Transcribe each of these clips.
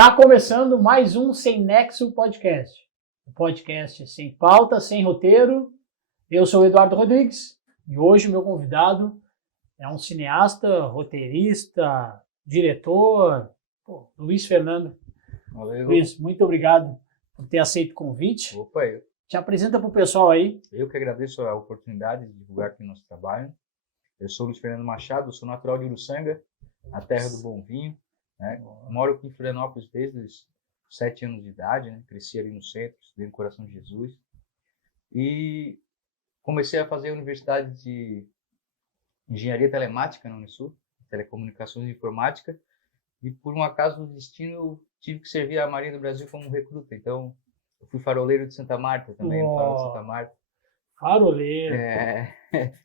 Tá começando mais um Sem Nexo Podcast. Um podcast sem pauta, sem roteiro. Eu sou o Eduardo Rodrigues e hoje o meu convidado é um cineasta, roteirista, diretor, Luiz Fernando. Valeu. Luiz, muito obrigado por ter aceito o convite. Opa, Te apresenta para o pessoal aí. eu que agradeço a oportunidade de divulgar aqui o nosso trabalho. Eu sou Luiz Fernando Machado, sou natural de Uruçanga, a terra do bom vinho. Né? Moro aqui em Florianópolis desde os 7 anos de idade, né? Cresci ali no centro, estudei no Coração de Jesus. E comecei a fazer a Universidade de Engenharia Telemática na Unisul, Telecomunicações e Informática. E por um acaso do destino, eu tive que servir a Marinha do Brasil como recruta. Então, eu fui faroleiro de Santa Marta também, no Farol de Santa Marta. Faroleiro.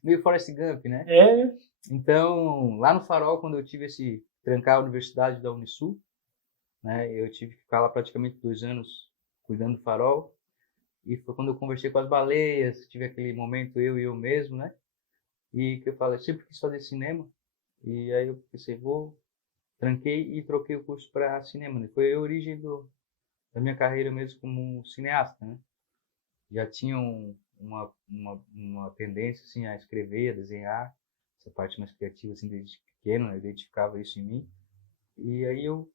Meio Forrest Gump, né? É. Então, lá no Farol, quando eu tive esse trancar a Universidade da Unisul, né, eu tive que ficar lá praticamente 2 anos cuidando do Farol. E foi quando eu conversei com as baleias, tive aquele momento eu mesmo, né? E que eu falei, sempre quis fazer cinema. E aí eu pensei, tranquei e troquei o curso para cinema. Né? Foi a origem da minha carreira mesmo como cineasta, né? Já tinha uma tendência assim, a escrever, a desenhar, essa parte mais criativa assim, desde pequeno, né? Eu identificava isso em mim. E aí eu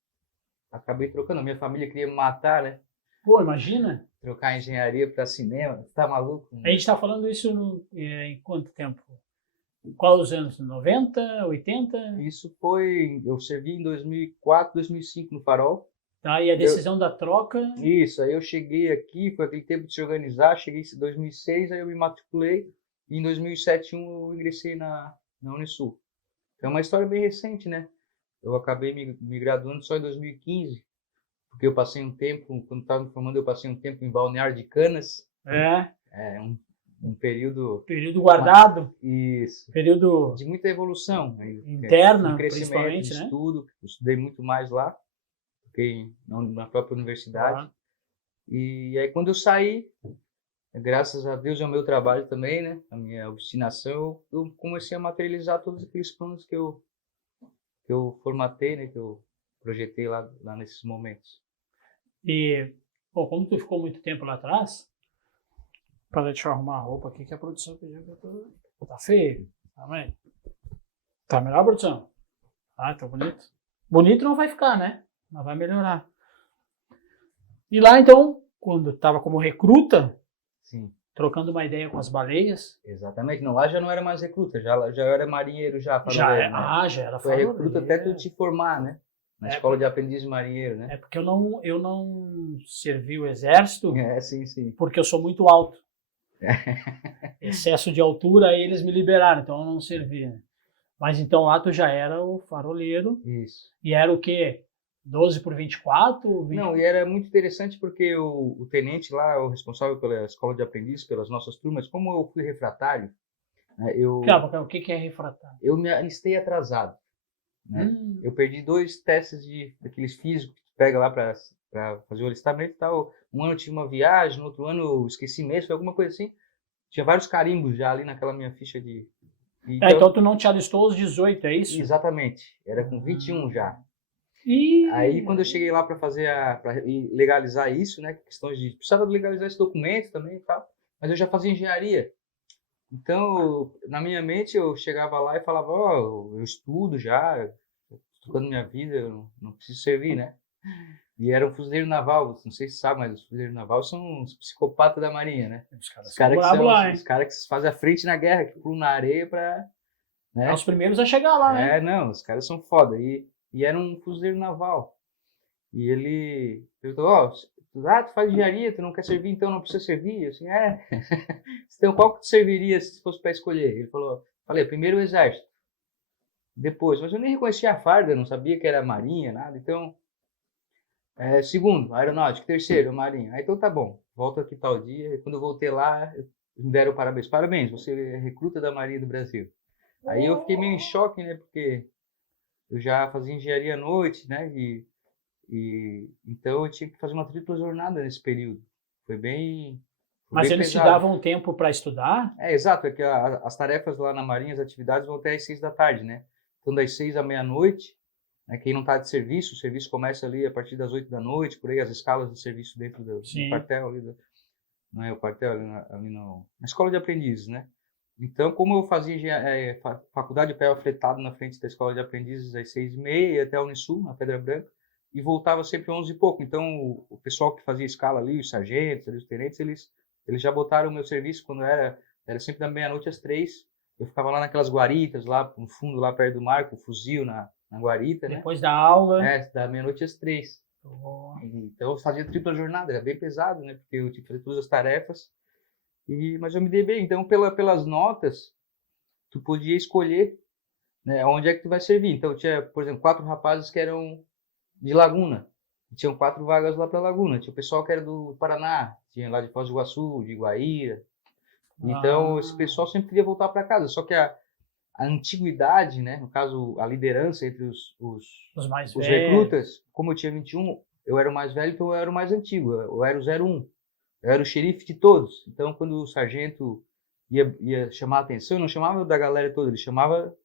acabei trocando. A minha família queria me matar, né? Pô, imagina. Trocar engenharia para cinema. Você tá maluco? A gente está falando isso em quanto tempo? Qual os anos? 90, 80? Isso foi... Eu servi em 2004, 2005 no Farol. Tá, e a decisão da troca? Isso, aí eu cheguei aqui, foi aquele tempo de se organizar, cheguei em 2006, aí eu me matriculei, e em 2007 eu ingressei na Unisul. É uma história bem recente, né? Eu acabei me graduando só em 2015, porque eu passei um tempo, quando estava me formando, eu passei um tempo em Balneário de Canas. Um período... Período guardado. Isso. Período... de muita evolução. Interna, de crescimento, principalmente, de né? estudo. Eu estudei muito mais lá. Fiquei na própria universidade. Ah. E aí quando eu saí, graças a Deus e ao meu trabalho também, né, a minha obstinação, eu comecei a materializar todos aqueles planos que eu formatei, né, que eu projetei lá nesses momentos. E, como tu ficou muito tempo lá atrás, deixa eu arrumar a roupa aqui que a produção pediu que eu tô... Tá feio? Tá melhor, produção? Ah, tá bonito. Bonito não vai ficar, né? Mas vai melhorar. E lá, então, quando estava como recruta, sim, trocando uma ideia com as baleias. Exatamente. Não, lá já não era mais recruta, já era marinheiro já. Já era faroleiro. Foi recruta até tu te formar, né? Na escola de aprendiz de marinheiro, né? É porque eu não servi o exército. Sim. Porque eu sou muito alto. Excesso de altura, aí eles me liberaram, então eu não servi. Né? Mas então lá tu já era o faroleiro. Isso. E era o quê? 12 por 24? 20... Não, e era muito interessante porque o tenente lá, o responsável pela escola de aprendiz, pelas nossas turmas, como eu fui refratário, né, o que é refratário? Eu me alistei atrasado. Né? Eu perdi 2 testes daqueles físicos que tu pega lá para fazer o alistamento e tal. Um ano eu tive uma viagem, no outro ano eu esqueci mesmo, foi alguma coisa assim. Tinha vários carimbos já ali naquela minha ficha de... Então tu não te alistou aos 18, é isso? Exatamente, era com 21 já. E... Aí quando eu cheguei lá para legalizar isso, né, questões de precisava legalizar esse documento também e tal, mas eu já fazia engenharia. Então, na minha mente eu chegava lá e falava, eu estudo já, tocando minha vida, eu não preciso servir, né? E era um fuzileiro naval, não sei se você sabe, mas os fuzileiros naval são os psicopatas da marinha, né? Os caras que fazem a frente na guerra, que pulam na areia para... Né? É os primeiros a chegar lá, né? Não, os caras são foda. E era um fuzileiro naval. E ele perguntou, tu faz engenharia, tu não quer servir, então não precisa servir? Eu assim, então qual que tu serviria se fosse para escolher? Ele falei, primeiro o exército. Depois, mas eu nem reconhecia a farda, não sabia que era marinha, nada. Então, segundo, aeronáutica. Terceiro, marinha. Aí então tá bom, volta aqui tal dia. E quando eu voltei lá, me deram parabéns. Parabéns, você é recruta da Marinha do Brasil. Aí eu fiquei meio em choque, né, porque eu já fazia engenharia à noite, né, então eu tinha que fazer uma tripla jornada nesse período. Foi bem... Mas eles pesado. te davam tempo para estudar? Exato, é que as tarefas lá na Marinha, as atividades vão até às 6 da tarde, né? Então das 6 à meia-noite, né? Quem não está de serviço, o serviço começa ali a partir das 8 da noite, por aí, as escalas de serviço dentro do quartel ali, não é o quartel, ali na escola de aprendizes, né? Então, como eu fazia faculdade, eu pegava fretado na frente da escola de aprendizes às 6h30 até a Unisul, na Pedra Branca, e voltava sempre 11 e pouco. Então, o pessoal que fazia escala ali, os sargentos, ali, os tenentes, eles já botaram o meu serviço quando era sempre da meia-noite às 3. Eu ficava lá naquelas guaritas, lá no fundo, lá perto do mar, com o fuzil na guarita, né? Depois da aula. Da meia-noite às 3. Então, eu fazia tripla jornada, era bem pesado, né? Porque eu tinha que fazer todas as tarefas. Mas eu me dei bem. Então, pelas notas, tu podia escolher, né, onde é que tu vai servir. Então, tinha, por exemplo, 4 rapazes que eram de Laguna. Tinham 4 vagas lá para Laguna. Tinha o pessoal que era do Paraná, tinha lá de Foz do Iguaçu, de Guaíra. Então, esse pessoal sempre queria voltar para casa. Só que a antiguidade, né, no caso, a liderança entre os recrutas, como eu tinha 21, eu era o mais velho, então eu era o mais antigo. Eu era o 01. Eu era o xerife de todos. Então, quando o sargento ia chamar a atenção, eu não chamava da galera toda, ele chamava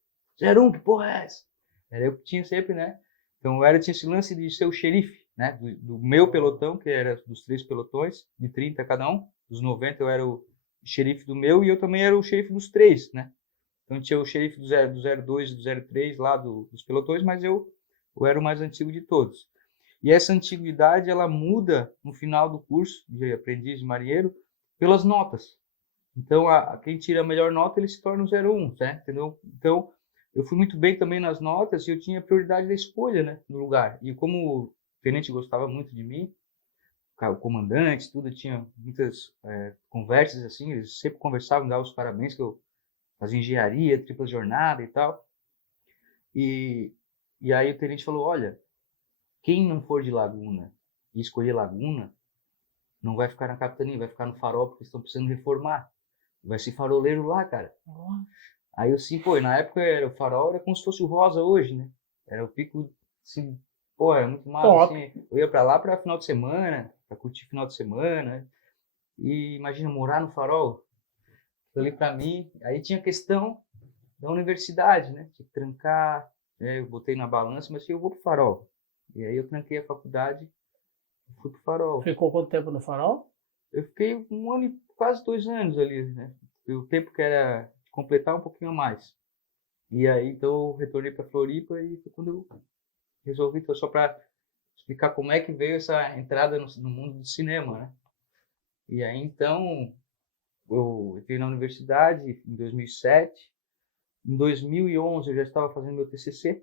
01, que porra é essa? Era eu que tinha sempre, né? Então, eu tinha esse lance de ser o xerife, né? Do meu pelotão, que era dos 3 pelotões, de 30 cada um. Dos 90 eu era o xerife do meu e eu também era o xerife dos 3, né? Então, tinha o xerife do 02 e do 03 lá dos pelotões, mas eu era o mais antigo de todos. E essa antiguidade, ela muda no final do curso de aprendiz de marinheiro pelas notas. Então, quem tira a melhor nota, ele se torna o 01, né? Entendeu? Então, eu fui muito bem também nas notas e eu tinha prioridade da escolha, né, do lugar. E como o tenente gostava muito de mim, o comandante, tudo, tinha muitas conversas assim, eles sempre conversavam, davam os parabéns, que eu fazia engenharia, tripla jornada e tal. E aí o tenente falou, olha, quem não for de Laguna e escolher Laguna, não vai ficar na capitania, vai ficar no farol, porque estão precisando reformar. Vai ser faroleiro lá, cara. Aí eu sim, pô, na época o farol era como se fosse o Rosa hoje, né? Era o pico, assim, pô, era muito massa, assim. Eu ia pra lá pra final de semana, pra curtir final de semana. E imagina, morar no farol, ali pra mim. Aí tinha a questão da universidade, né? Tinha que trancar, né? Eu botei na balança, mas eu vou pro farol. E aí eu tranquei a faculdade e fui pro farol. Ficou quanto tempo no farol? Eu fiquei 1 ano e quase 2 anos ali, né? O tempo que era completar um pouquinho a mais. E aí, então, eu retornei para Floripa e foi quando eu resolvi, então, só para explicar como é que veio essa entrada no mundo do cinema, né? E aí, então, eu entrei na universidade em 2007. Em 2011, eu já estava fazendo meu TCC,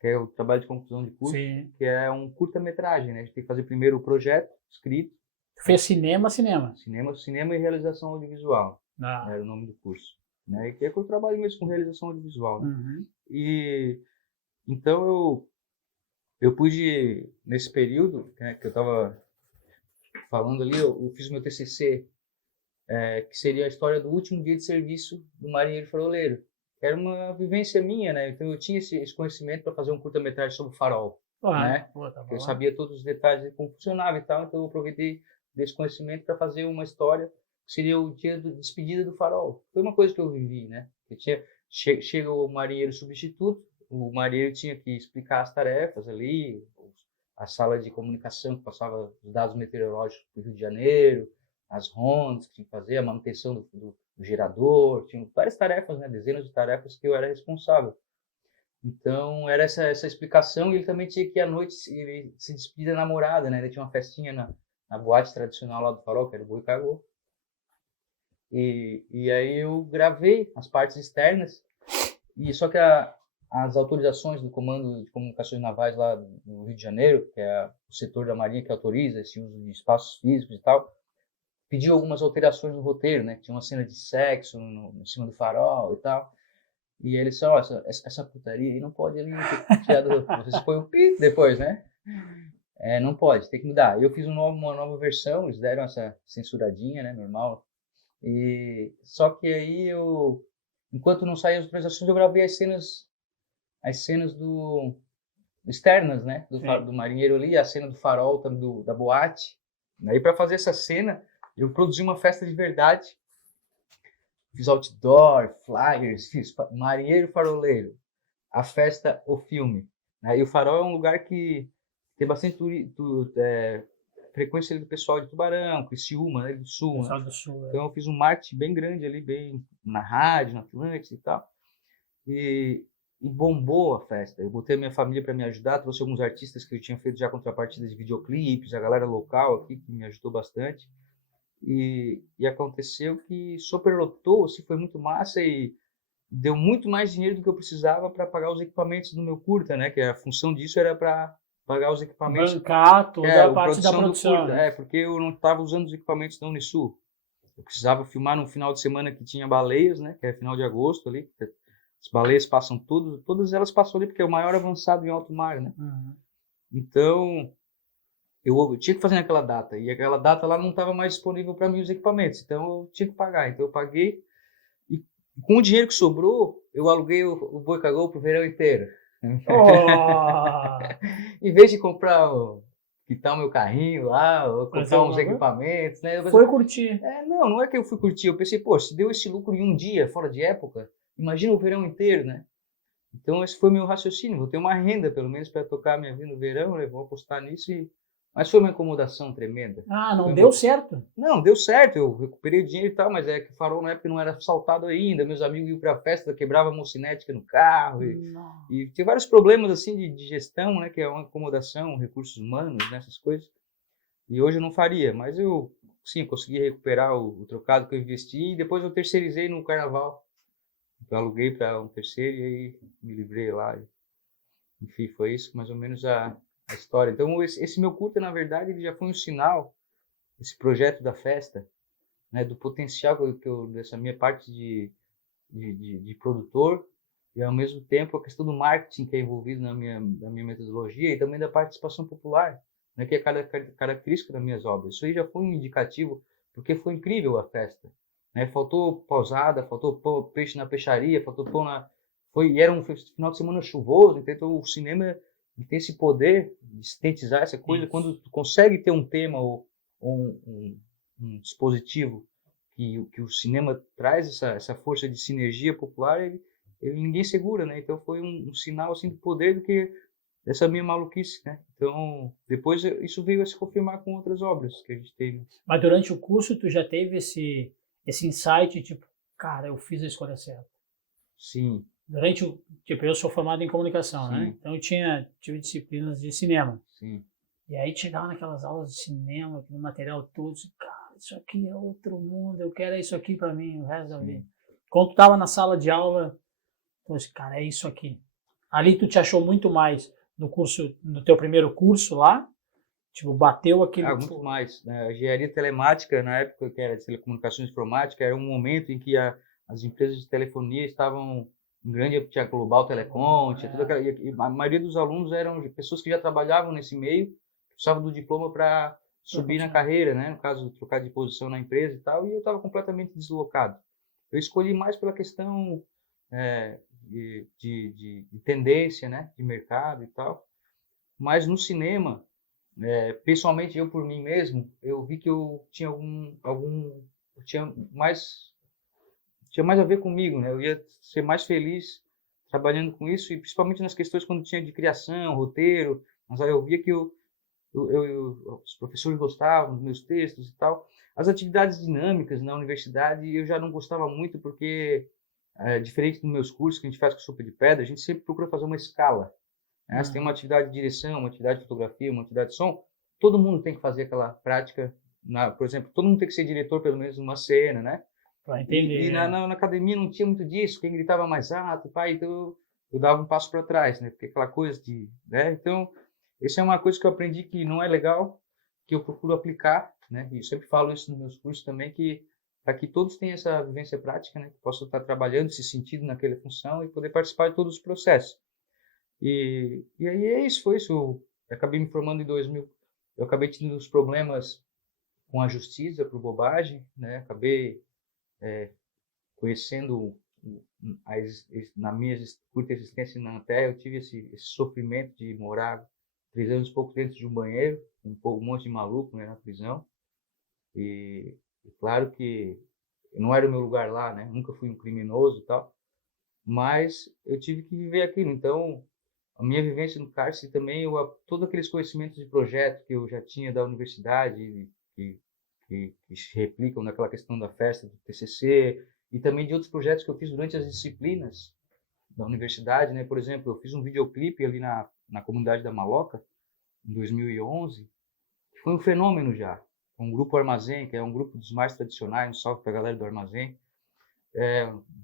que é o trabalho de conclusão de curso, Sim. que é um curta-metragem, né? A gente tem que fazer primeiro o projeto escrito. Fez cinema. Cinema e realização audiovisual, era o nome do curso. Né? E que é que eu trabalho mesmo com realização audiovisual. Né? Uhum. E então eu pude, nesse período, né, que eu estava falando ali, eu fiz meu TCC, que seria a história do último dia de serviço do marinheiro faroleiro. Era uma vivência minha, né? Então eu tinha esse conhecimento para fazer um curta-metragem sobre o farol, né? Tá, eu sabia todos os detalhes de como funcionava e tal, então eu aproveitei desse conhecimento para fazer uma história que seria o dia de despedida do farol. Foi uma coisa que eu vivi, né? Chega o marinheiro substituto, o marinheiro tinha que explicar as tarefas ali, a sala de comunicação que passava os dados meteorológicos do Rio de Janeiro, as rondas que tinha que fazer, a manutenção do gerador, tinha várias tarefas, né? Dezenas de tarefas que eu era responsável. Então, era essa explicação, e ele também tinha que, à noite, ele se despedir da namorada, né? Ele tinha uma festinha na boate tradicional lá do farol, que era o Boi Cagô. E aí eu gravei as partes externas, e só que as autorizações do Comando de Comunicações Navais lá no Rio de Janeiro, que é o setor da Marinha que autoriza esse uso de espaços físicos e tal, pediu algumas alterações no roteiro, né? Tinha uma cena de sexo em cima do farol e tal. E ele disse, essa putaria aí não pode ali, tem que tirar do... Vocês põem o pi depois, né? Não pode, tem que mudar. Eu fiz uma nova versão, eles deram essa censuradinha, né? Normal. E só que aí enquanto não saíam as autorizações, eu gravei as cenas externas, né? Do marinheiro ali, a cena do farol, da boate. Aí para fazer essa cena, eu produzi uma festa de verdade. Fiz outdoor, flyers, fiz marinheiro faroleiro, a festa, o filme. né? E o Farol é um lugar que tem bastante frequência ali do pessoal de Tubarão, Criciúma, né, do Sul, né? Pessoal do Sul. Então eu fiz um marketing bem grande ali, bem na rádio, na Atlântida e tal. E bombou a festa. Eu botei a minha família para me ajudar, trouxe alguns artistas que eu tinha feito já contrapartidas de videoclipes, a galera local aqui que me ajudou bastante. E aconteceu que superlotou, assim, foi muito massa e deu muito mais dinheiro do que eu precisava para pagar os equipamentos do meu curta, né? Que a função disso era para pagar os equipamentos. Bancar toda a A parte da produção do produção. curta. Né? Porque eu não estava usando os equipamentos da Unisul. Eu precisava filmar num final de semana que tinha baleias, né? Que é final de agosto ali. As baleias passam todas elas passam ali porque é o maior avançado em alto mar, né? Uhum. Então eu tinha que fazer naquela data e aquela data lá não estava mais disponível para mim os equipamentos, então eu tinha que pagar. Então eu paguei e com o dinheiro que sobrou eu aluguei o Boi Cagou pro verão inteiro. Oh! Em vez de comprar quitar o meu carrinho lá, ou Fazer comprar uns uma- equipamentos, né? Foi curtir. Não é que eu fui curtir. Eu pensei, pô, se deu esse lucro em um dia, fora de época, imagina o verão inteiro, né? Então esse foi meu raciocínio. Vou ter uma renda, pelo menos, para tocar minha vida no verão, né? Vou apostar nisso Mas foi uma incomodação tremenda. Ah, não Foi deu certo? Não, deu certo. Eu recuperei o dinheiro e tal, mas é que o Farol na época não era assaltado ainda. Meus amigos iam pra festa, quebrava a mocinética no carro. Não. E tinha vários problemas, assim, de gestão, né? Que é uma incomodação, recursos humanos, nessas coisas. E hoje eu não faria, mas eu, sim, consegui recuperar o trocado que eu investi e depois eu terceirizei no carnaval. Eu aluguei para um terceiro e aí me livrei lá. Enfim, foi isso mais ou menos a história. Então, esse meu curta, na verdade, ele já foi um sinal, esse projeto da festa, né, do potencial dessa minha parte de produtor e, ao mesmo tempo, a questão do marketing que é envolvido na minha metodologia e também da participação popular, né, que é característica das minhas obras. Isso aí já foi um indicativo, porque foi incrível a festa. Né? Faltou pausada, faltou peixe na peixaria, faltou pão na... E era um final de semana chuvoso, então o cinema tem esse poder de sintetizar essa coisa. Isso. Quando tu consegue ter um tema ou um dispositivo que o cinema traz essa força de sinergia popular, ninguém segura, né? Então foi um sinal assim de poder do que dessa minha maluquice, né? Então depois isso veio a se confirmar com outras obras que a gente teve. Mas durante o curso tu já teve esse insight, tipo, cara, eu fiz a escolha certa. Sim. Durante o, tipo, eu sou formado em comunicação, Sim. né? Então eu tive disciplinas de cinema. Sim. E aí chegava naquelas aulas de cinema, aquele material todo, cara, isso aqui é outro mundo, eu quero isso aqui para mim o resto da vida. Quando tu tava na sala de aula, tu disse, cara, é isso aqui. Ali tu te achou muito mais no curso, no teu primeiro curso lá, tipo, bateu aquele... Muito mais. Né? A engenharia telemática, na época que era de telecomunicações informática, era um momento em que as empresas de telefonia estavam em grande... Tinha Global Telecom, tinha tudo aquela... E a maioria dos alunos eram pessoas que já trabalhavam nesse meio, precisavam do diploma para subir na carreira, né? No caso, trocar de posição na empresa e tal, e eu estava completamente deslocado. Eu escolhi mais pela questão de tendência, né? De mercado e tal. Mas no cinema, pessoalmente, eu por mim mesmo, eu vi que eu tinha tinha mais a ver comigo, né? Eu ia ser mais feliz trabalhando com isso, e principalmente nas questões quando tinha de criação, roteiro, mas aí eu via que os professores gostavam dos meus textos e tal. As atividades dinâmicas na universidade eu já não gostava muito porque, diferente dos meus cursos que a gente faz com sopa de pedra, a gente sempre procura fazer uma escala. Né? Se tem uma atividade de direção, uma atividade de fotografia, uma atividade de som, todo mundo tem que fazer aquela prática. Por exemplo, todo mundo tem que ser diretor pelo menos numa cena, né? Para entender. E na academia não tinha muito disso, quem gritava mais alto, pai, então eu dava um passo para trás, né? Porque aquela coisa de... Né? Então, essa é uma coisa que eu aprendi que não é legal, que eu procuro aplicar, né? E eu sempre falo isso nos meus cursos também, que para que todos tenham essa vivência prática, né? Que possam estar trabalhando, se sentindo naquela função e poder participar de todos os processos. E aí é isso, foi isso. Eu acabei me formando em 2000. Eu acabei tendo os problemas com a justiça por bobagem, né? Acabei conhecendo na minha curta existência na Terra, eu tive esse sofrimento de morar 3 anos e pouco dentro de um banheiro, um monte de maluco, né, na prisão. E claro que não era o meu lugar lá, né? Nunca fui um criminoso e tal, mas eu tive que viver aquilo. Então a minha vivência no cárcere também, todos aqueles conhecimentos de projeto que eu já tinha da universidade, que se replicam naquela questão da festa do TCC, e também de outros projetos que eu fiz durante as disciplinas da universidade, né? Por exemplo, eu fiz um videoclipe ali na comunidade da Maloca, em 2011, que foi um fenômeno já. Um grupo Armazém, que é um grupo dos mais tradicionais, um salve para a galera do Armazém,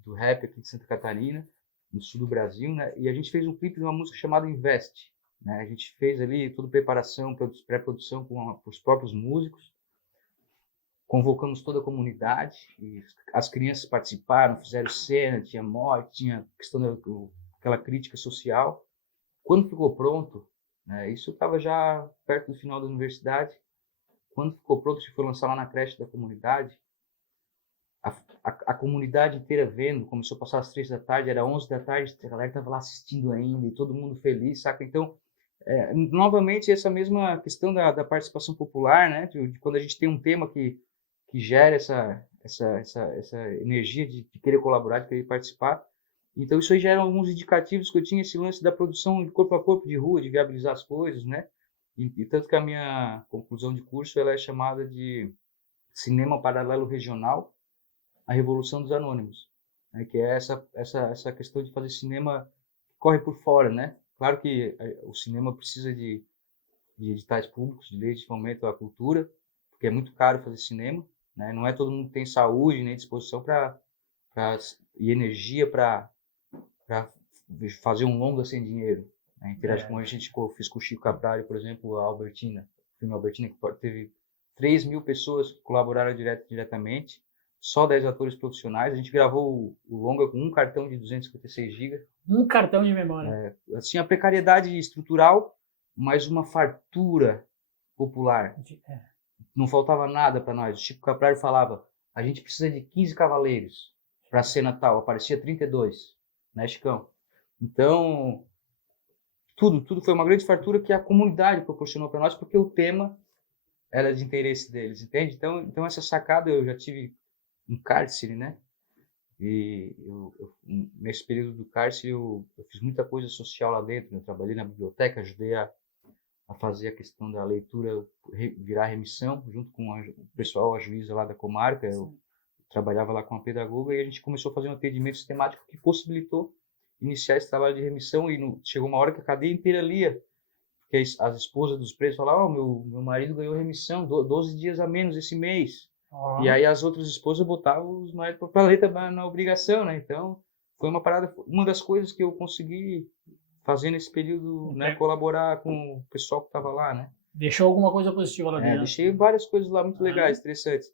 do rap aqui de Santa Catarina, no sul do Brasil, né? E a gente fez um clipe de uma música chamada Invest, né? A gente fez ali toda preparação, pré-produção com os próprios músicos, convocamos toda a comunidade, e as crianças participaram, fizeram cena, tinha morte, tinha questão daquela crítica social. Quando ficou pronto, né, isso estava já perto do final da universidade, quando ficou pronto, se foi lançar lá na creche da comunidade, a comunidade inteira vendo, começou a passar às 3 da tarde, era 11 da tarde, a galera estava lá assistindo ainda, e todo mundo feliz, saca? Então, novamente, essa mesma questão da participação popular, né, de quando a gente tem um tema que gera essa energia de querer colaborar, de querer participar. Então, isso aí já eram alguns indicativos que eu tinha, esse lance da produção de corpo a corpo de rua, de viabilizar as coisas, né? E tanto que a minha conclusão de curso ela é chamada de Cinema Paralelo Regional, a Revolução dos Anônimos, né? Que é essa questão de fazer cinema que corre por fora, né? Claro que o cinema precisa de editais públicos, de leis de fomento à cultura, porque é muito caro fazer cinema, né? Não é todo mundo que tem saúde nem disposição e energia para fazer um longa sem dinheiro, né? Interage com a gente, fiz com o Chico Caprari, por exemplo, a Albertina, o filme Albertina, que teve 3 mil pessoas que colaboraram diretamente, só 10 atores profissionais. A gente gravou o longa com um cartão de 256 GB. Um cartão de memória. Assim, a precariedade estrutural, mas uma fartura popular. Não faltava nada para nós. O Chico Caprari falava, a gente precisa de 15 cavaleiros para a cena tal. Aparecia 32, né, Chicão? Então, tudo foi uma grande fartura que a comunidade proporcionou para nós, porque o tema era de interesse deles, entende? Então essa sacada eu já tive em cárcere, né? E nesse período do cárcere eu fiz muita coisa social lá dentro. Eu trabalhei na biblioteca, ajudei a fazer a questão da leitura virar remissão, junto com o pessoal, a juíza lá da comarca. Eu trabalhava lá com a pedagoga e a gente começou a fazer um atendimento sistemático que possibilitou iniciar esse trabalho de remissão. E chegou uma hora que a cadeia inteira lia, porque as esposas dos presos falavam, meu marido ganhou remissão, 12 dias a menos esse mês. E aí as outras esposas botavam os maridos para ler na obrigação, né? Então, foi uma das coisas que eu consegui fazer nesse período, né, colaborar com o pessoal que estava lá, né? Deixou alguma coisa positiva lá dentro? Deixei várias coisas lá muito legais, interessantes.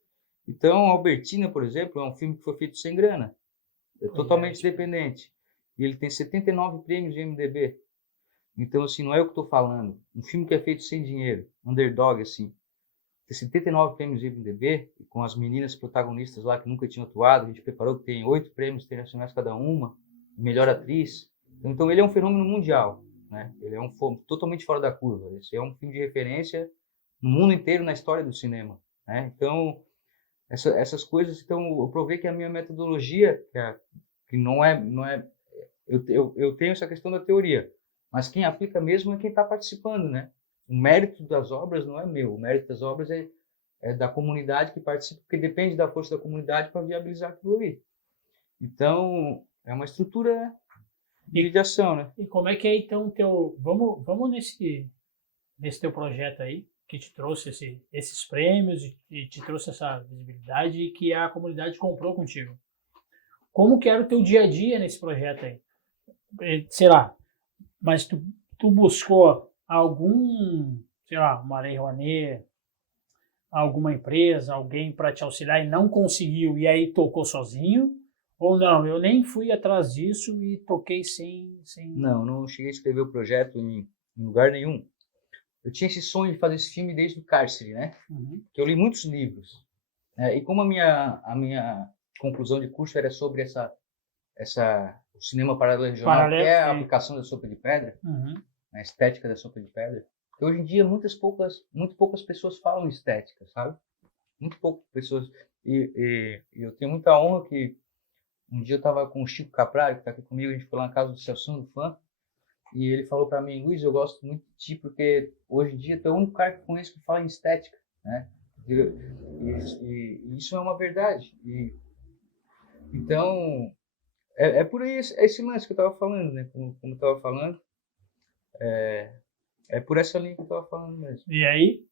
Então, Albertina, por exemplo, é um filme que foi feito sem grana. É totalmente independente. E ele tem 79 prêmios de IMDb. Então, assim, não é o que estou falando. Um filme que é feito sem dinheiro, underdog, assim. Tem 79 prêmios de IMDb, com as meninas protagonistas lá que nunca tinham atuado. A gente preparou que tem 8 prêmios internacionais cada uma. Melhor atriz. Então ele é um fenômeno mundial, né? Ele é um filme totalmente fora da curva. Esse é um filme de referência no mundo inteiro na história do cinema, né? Então essas coisas, então eu provei que a minha metodologia, que não é eu tenho essa questão da teoria, mas quem aplica mesmo é quem está participando, né? O mérito das obras não é meu, o mérito das obras é da comunidade que participa, porque depende da força da comunidade para viabilizar aquilo ali. Então é uma estrutura de ação, né? E como é que é então vamos nesse teu projeto aí, que te trouxe esses prêmios e te trouxe essa visibilidade e que a comunidade comprou contigo. Como que era o teu dia a dia nesse projeto aí? Sei lá, mas tu buscou algum, sei lá, uma Lei Rouanet, alguma empresa, alguém para te auxiliar e não conseguiu e aí tocou sozinho? Ou não, eu nem fui atrás disso e toquei sem... Não cheguei a escrever o projeto em lugar nenhum. Eu tinha esse sonho de fazer esse filme desde o cárcere, né? Porque eu li muitos livros. E como a minha conclusão de curso era sobre o cinema paralelo regional, que é a aplicação da sopa de pedra, a estética da sopa de pedra, porque hoje em dia muito poucas pessoas falam estética, sabe? Muito poucas pessoas. E eu tenho muita honra que um dia eu estava com o Chico Caprari, que está aqui comigo, a gente foi lá na casa do Celso do Fã, E ele falou para mim, Luiz, eu gosto muito de ti porque hoje em dia tu é o único cara que eu conheço que fala em estética, né? E isso é uma verdade. Então, é por aí esse lance que eu estava falando, né? Como eu estava falando, é por essa linha que eu estava falando mesmo. E aí,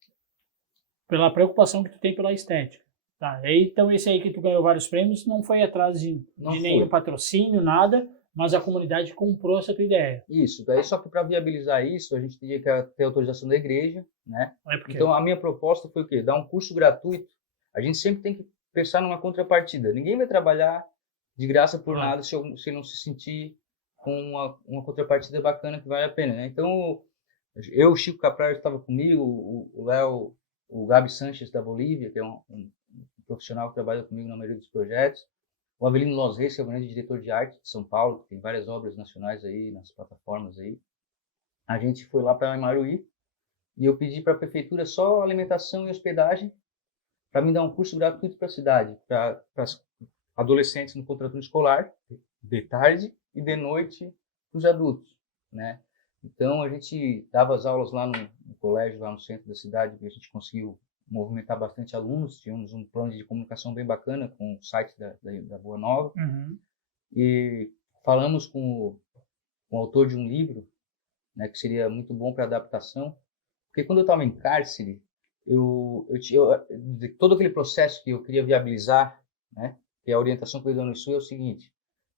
pela preocupação que tu tem pela estética. Tá, então esse aí que tu ganhou vários prêmios não foi atrás de nenhum patrocínio, nada, mas a comunidade comprou essa tua ideia. Isso, daí só que para viabilizar isso, a gente teria que ter autorização da igreja, né? Então a minha proposta foi o quê? Dar um curso gratuito. A gente sempre tem que pensar numa contrapartida. Ninguém vai trabalhar de graça por nada se não se sentir com uma contrapartida bacana que vale a pena, né? Então eu, o Chico Capraro estava comigo, o Léo, o Gabi Sanches da Bolívia, que é um profissional que trabalha comigo na maioria dos projetos, o Avelino Los Reis, que é o grande diretor de arte de São Paulo, que tem várias obras nacionais aí, nas plataformas aí. A gente foi lá para Imaruí e eu pedi para a prefeitura só alimentação e hospedagem para me dar um curso gratuito para a cidade, para adolescentes no contraturno escolar, de tarde e de noite para os adultos, né? Então a gente dava as aulas lá no colégio, lá no centro da cidade, que a gente conseguiu movimentar bastante alunos, tínhamos um plano de comunicação bem bacana com o site da Boa Nova. E falamos com o autor de um livro, né, que seria muito bom para adaptação, porque quando eu estava em cárcere, de todo aquele processo que eu queria viabilizar, né, que a orientação que eu dou no Sul é o seguinte: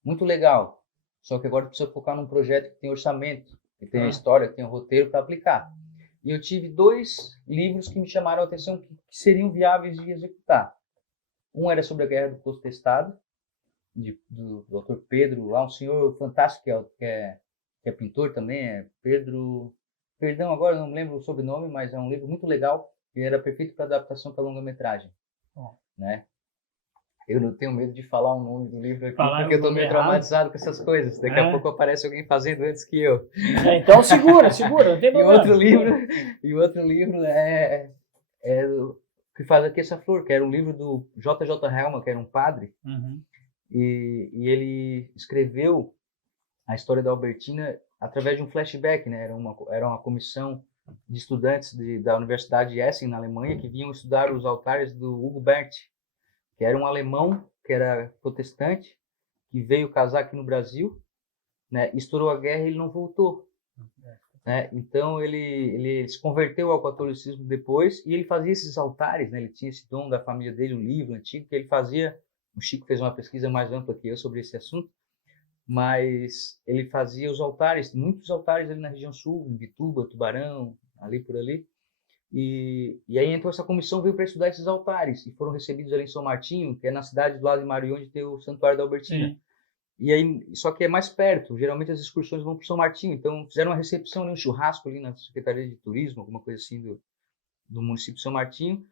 muito legal, só que agora precisa focar num projeto que tem orçamento, que tem a história, que tem o roteiro para aplicar. E eu tive 2 livros que me chamaram a atenção que seriam viáveis de executar. Um era sobre a Guerra do Poço Testado, do Dr. Pedro, lá um senhor fantástico que é pintor também, é Pedro... Perdão, agora não me lembro o sobrenome, mas é um livro muito legal e era perfeito para adaptação para longa-metragem, né? Eu não tenho medo de falar o nome do livro aqui, porque eu estou meio traumatizado com essas coisas. Daqui a pouco aparece alguém fazendo antes que eu. Então segura, não tem problema. E outro livro é o que faz aqui essa flor, que era um livro do J.J. Helma, que era um padre, e ele escreveu a história da Albertina através de um flashback, né? Era uma comissão de estudantes da Universidade de Essen, na Alemanha, que vinham estudar os altares do Hugo Berti, que era um alemão, que era protestante, que veio casar aqui no Brasil, né? Estourou a guerra e ele não voltou, né? Então ele se converteu ao catolicismo depois e ele fazia esses altares, né? Ele tinha esse dom da família dele, um livro antigo que ele fazia. O Chico fez uma pesquisa mais ampla que eu sobre esse assunto, mas ele fazia os altares, muitos altares ali na região sul, em Bituba, Tubarão, ali por ali. E aí então essa comissão veio para estudar esses altares e foram recebidos ali em São Martinho, que é na cidade do lado de Maruí, onde tem o Santuário da Albertina. E aí, só que é mais perto, geralmente as excursões vão para São Martinho, então fizeram uma recepção, um churrasco ali na Secretaria de Turismo, alguma coisa assim do município de São Martinho.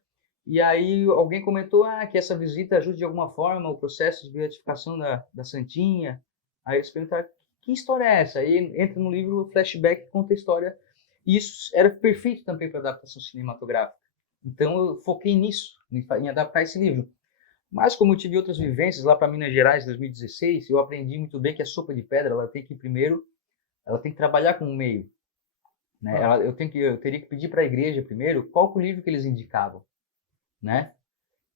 E aí alguém comentou que essa visita ajude de alguma forma o processo de beatificação da Santinha. Aí eles perguntaram, que história é essa? Aí entra no livro Flashback, que conta a história. E isso era perfeito também para adaptação cinematográfica. Então eu foquei nisso, em adaptar esse livro. Mas como eu tive outras vivências lá para Minas Gerais em 2016, eu aprendi muito bem que a sopa de pedra, ela tem que trabalhar com o meio, né? Eu teria que pedir para a igreja primeiro qual que o livro que eles indicavam, né?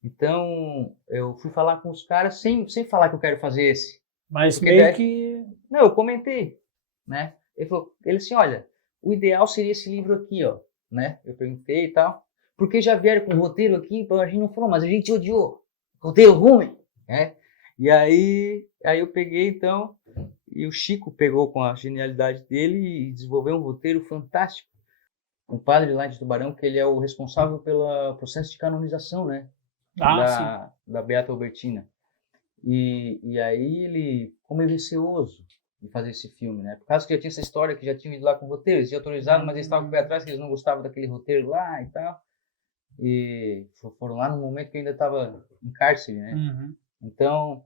Então eu fui falar com os caras sem falar que eu quero fazer esse. Mas meio que... Não, eu comentei, né? Ele assim, olha, o ideal seria esse livro aqui, ó, né? Eu perguntei e tal. Porque já vieram com o roteiro aqui, a gente não falou, mas a gente odiou. Roteiro ruim, né? E aí eu peguei, então, e o Chico pegou com a genialidade dele e desenvolveu um roteiro fantástico. Um padre lá de Tubarão, que ele é o responsável pelo processo de canonização, né? Da Beata Albertina. E aí ele ficou meio receoso de fazer esse filme, né? Por causa que já tinha essa história, que já tinham ido lá com o roteiro, eles tinham autorizado, mas eles estavam com o pé atrás, que eles não gostavam daquele roteiro lá e tal. E foram lá no momento que eu ainda estava em cárcere, né? Então,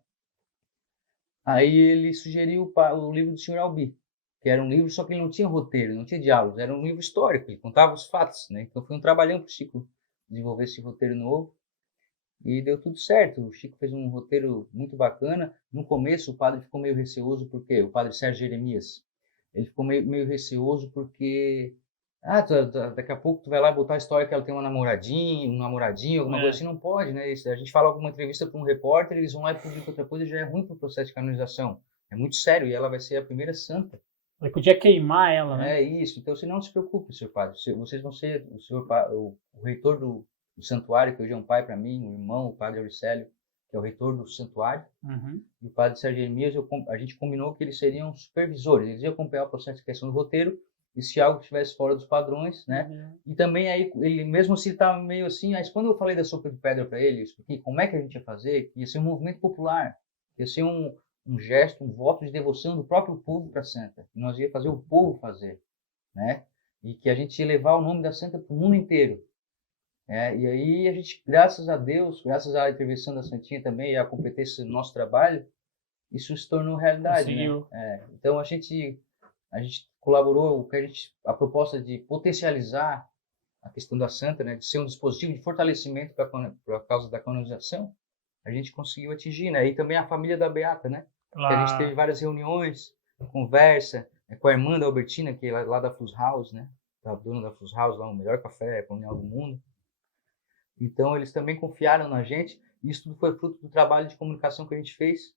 aí ele sugeriu o livro do Sr. Albi, que era um livro, só que ele não tinha roteiro, não tinha diálogos, era um livro histórico, ele contava os fatos, né? Então foi um trabalhão para o Chico desenvolver esse roteiro novo. E deu tudo certo, o Chico fez um roteiro muito bacana. No começo o padre ficou meio receoso, porque o padre Sérgio Jeremias, ele ficou meio receoso porque daqui a pouco tu vai lá botar a história que ela tem uma namoradinha, um namoradinho, alguma coisa assim, não pode, né? A gente fala alguma entrevista para um repórter, eles vão lá e publicam outra coisa, já é ruim para o processo de canonização. É muito sério e ela vai ser a primeira santa. Ele podia queimar ela, né? É isso. Então você não se preocupe, senhor padre. Vocês vão ser o reitor do santuário, que hoje é um pai para mim, um irmão, o padre Auricélio, que é o reitor do santuário, e o padre Sérgio Jeremias, a gente combinou que eles seriam supervisores, eles iam acompanhar o processo de questão do roteiro, e se algo estivesse fora dos padrões, né? E também aí, ele mesmo assim estava meio assim, mas quando eu falei da sopa de pedra para ele, eu expliquei como é que a gente ia fazer, que ia ser um movimento popular, ia ser um gesto, um voto de devoção do próprio povo para a santa, que nós ia fazer o povo fazer, né? E que a gente ia levar o nome da santa para o mundo inteiro. E aí a gente, graças a Deus, graças à intervenção da Santinha também e à competência do nosso trabalho, isso se tornou realidade, né? Então a gente colaborou com a proposta de potencializar a questão da santa, né, de ser um dispositivo de fortalecimento para a causa da canonização, a gente conseguiu atingir, né? E também a família da Beata, né? Que a gente teve várias reuniões, conversa com a irmã da Albertina, que é lá da Flus House, né? A dona da Flus House, lá o melhor café colonial do mundo. Então, eles também confiaram na gente. E isso tudo foi fruto do trabalho de comunicação que a gente fez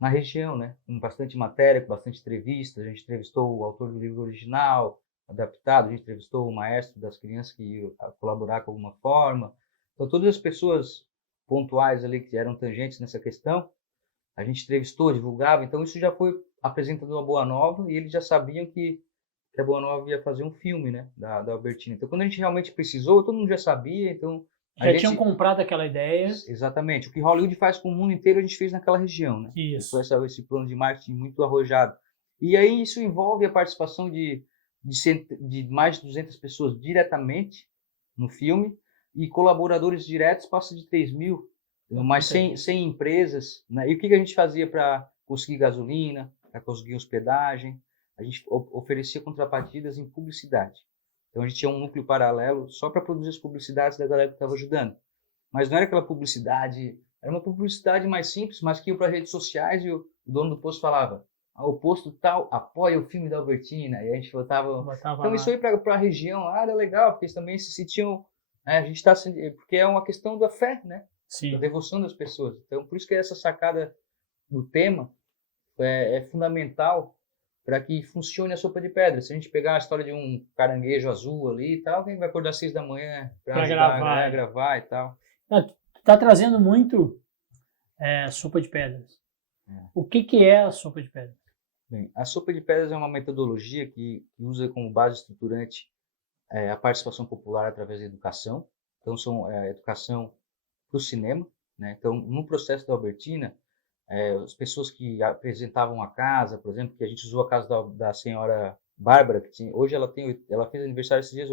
na região, né? Com bastante matéria, com bastante entrevistas. A gente entrevistou o autor do livro original, adaptado. A gente entrevistou o maestro das crianças que iam colaborar com alguma forma. Então, todas as pessoas pontuais ali que eram tangentes nessa questão, a gente entrevistou, divulgava. Então, isso já foi apresentado a Boa Nova e eles já sabiam que a Boa Nova ia fazer um filme, né? Da Albertina. Então, quando a gente realmente precisou, todo mundo já sabia. Então, já tinham comprado aquela ideia. Exatamente. O que Hollywood faz com o mundo inteiro, a gente fez naquela região, né? Isso. Foi esse plano de marketing muito arrojado. E aí isso envolve a participação de mais de 200 pessoas diretamente no filme e colaboradores diretos passa de 3.000, mas sem empresas, né? E o que a gente fazia para conseguir gasolina, para conseguir hospedagem? A gente oferecia contrapartidas em publicidade. Então a gente tinha um núcleo paralelo só para produzir as publicidades da galera que estava ajudando. Mas não era aquela publicidade, era uma publicidade mais simples, mas que ia para redes sociais e o dono do posto falava: o posto tal apoia o filme da Albertina. E a gente botava então isso aí para a região era legal, porque eles também se sentiam, a gente está, porque é uma questão da fé, né? Sim. Da devoção das pessoas. Então por isso que essa sacada do tema é fundamental para que funcione a sopa de pedra. Se a gente pegar a história de um caranguejo azul ali e tal, quem vai acordar às 6 da manhã para gravar e tal. Está trazendo muito sopa de pedras. O que é a sopa de pedras? Bem, a sopa de pedras é uma metodologia que usa como base estruturante a participação popular através da educação. Então, são educação para o cinema, né? Então, no processo da Albertina, as pessoas que apresentavam a casa, por exemplo, que a gente usou a casa da senhora Bárbara, que tinha, hoje ela fez aniversário esses dias,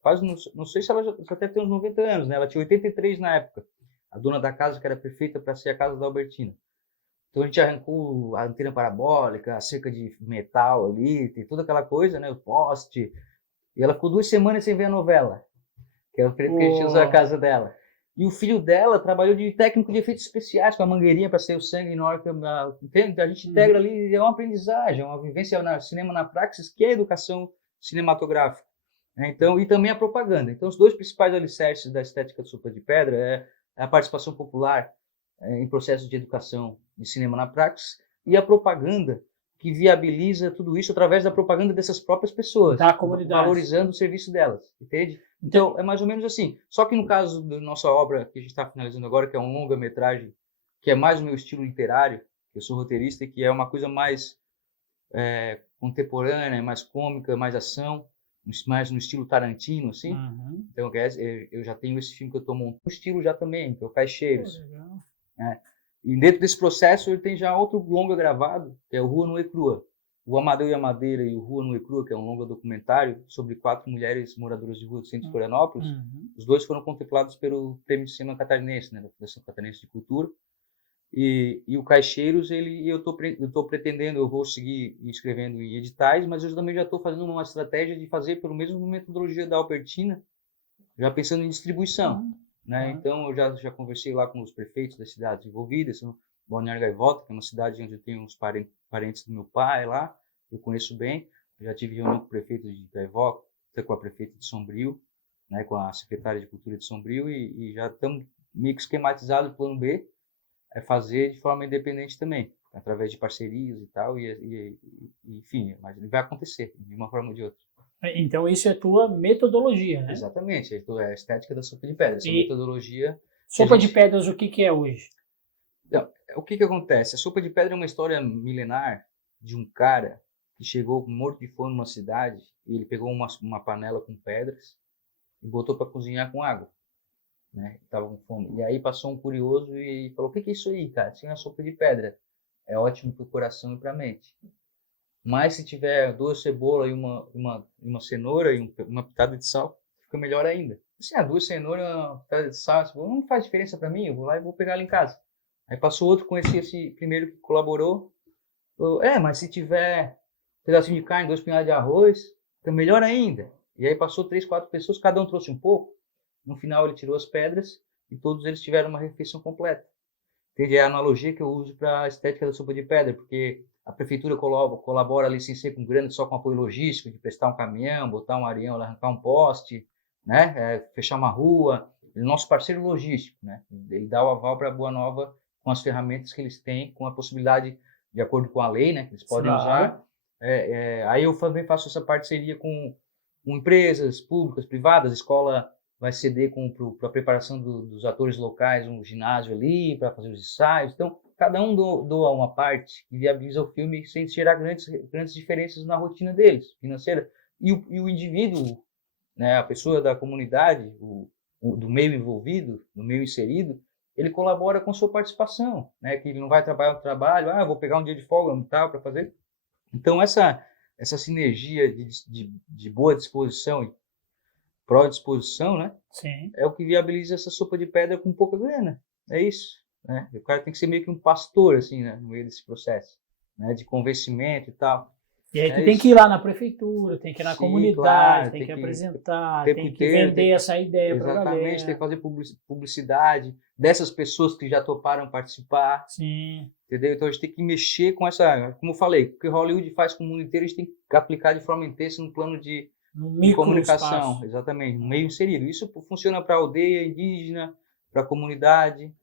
quase, não sei se ela já até tem uns 90 anos, né? Ela tinha 83 na época, a dona da casa que era perfeita para ser a casa da Albertina. Então a gente arrancou a antena parabólica, a cerca de metal ali, tem toda aquela coisa, né? O poste. E ela ficou 2 semanas sem ver a novela, que é o preto que a gente usa a casa dela. E o filho dela trabalhou de técnico de efeitos especiais, com a mangueirinha para sair o sangue na hora que a gente integra ali, é uma aprendizagem, é uma vivência no cinema na praxis, que é a educação cinematográfica. Então, e também a propaganda. Então, os 2 principais alicerces da estética de sopa de pedra é a participação popular em processos de educação de cinema na praxis e a propaganda, que viabiliza tudo isso através da propaganda dessas próprias pessoas, da comunidade, valorizando o serviço delas, entende? Então, é mais ou menos assim. Só que no caso da nossa obra, que a gente está finalizando agora, que é um longa-metragem, que é mais o meu estilo literário, eu sou roteirista, que é uma coisa mais contemporânea, mais cômica, mais ação, mais no estilo Tarantino, assim. Uhum. Então, eu já tenho esse filme que eu estou montando, um estilo já também, que é o Caixeiros. E dentro desse processo ele tem já outro longa gravado, que é o Rua Nua e Crua. O Amadeu e a Madeira e o Rua Nua e Crua, que é um longa documentário sobre 4 mulheres moradoras de rua do centro de Florianópolis. Os 2 foram contemplados pelo Prêmio de Cinema Catarinense, né, da Fundação Catarinense de Cultura. E o Caixeiros, eu estou pretendendo, eu vou seguir escrevendo em editais, mas eu também já estou fazendo uma estratégia de fazer pelo mesmo metodologia da Albertina, já pensando em distribuição. Né? Então, eu já conversei lá com os prefeitos das cidades envolvidas, Balneário Gaivota, que é uma cidade onde eu tenho uns parentes do meu pai lá, eu conheço bem. Eu já tive reunião com o prefeito de Itaivó, com a prefeita de Sombrio, né, com a secretária de Cultura de Sombrio, e já estamos meio que esquematizado o plano B, é fazer de forma independente também, através de parcerias e tal, enfim, mas ele vai acontecer de uma forma ou de outra. Então isso é tua metodologia, né? Exatamente, é a estética da sopa de pedra, essa metodologia. Sopa de pedras, o que é hoje? Não, o que acontece? A sopa de pedra é uma história milenar de um cara que chegou morto de fome numa cidade, e ele pegou uma panela com pedras e botou para cozinhar com água, né? Tava com fome. E aí passou um curioso e falou: "O que é isso aí, cara? Isso é uma sopa de pedra. É ótimo para o coração e para a mente. Mas se tiver 2 cebolas e uma cenoura e uma pitada de sal, fica melhor ainda." Assim, 2 cenouras, uma pitada de sal, não faz diferença para mim, eu vou lá e vou pegar ela em casa. Aí passou outro, conheci esse primeiro que colaborou. Falou: "Mas se tiver um pedacinho de carne, 2 punhados de arroz, fica melhor ainda." E aí passou 3, 4 pessoas, cada um trouxe um pouco. No final ele tirou as pedras e todos eles tiveram uma refeição completa. Entende? É a analogia que eu uso para a estética da sopa de pedra, porque a prefeitura colabora ali sem ser com grana, só com apoio logístico, de prestar um caminhão, botar um areião, arrancar um poste, né? Fechar uma rua. Ele é nosso parceiro logístico, né? Ele dá o aval para a Boa Nova com as ferramentas que eles têm, com a possibilidade, de acordo com a lei, né? Que eles podem usar. Aí eu também faço essa parceria com empresas públicas, privadas. A escola vai ceder para a preparação dos atores locais um ginásio ali para fazer os ensaios. Então, cada um doa uma parte e viabiliza o filme sem gerar grandes diferenças na rotina deles, financeira. E o indivíduo, né, a pessoa da comunidade, do meio envolvido, do meio inserido, ele colabora com sua participação, né, que ele não vai trabalhar no trabalho, vou pegar um dia de folga e tal para fazer. Então, essa sinergia de boa disposição e pró-disposição, né? Sim. É o que viabiliza essa sopa de pedra com pouca grana. É isso, né? O cara tem que ser meio que um pastor, assim, né? No meio desse processo, né? De convencimento e tal. E aí tu tem que ir lá na prefeitura, tem que ir na comunidade, claro, tem que apresentar, tem tem que vender essa ideia para a galera. Exatamente, tem que fazer publicidade dessas pessoas que já toparam participar. Sim. Entendeu? Então a gente tem que mexer com essa, como eu falei, o que Hollywood faz com o mundo inteiro, a gente tem que aplicar de forma intensa no plano de comunicação, espaço. exatamente, no meio inserido. Isso funciona para a aldeia indígena, para a comunidade,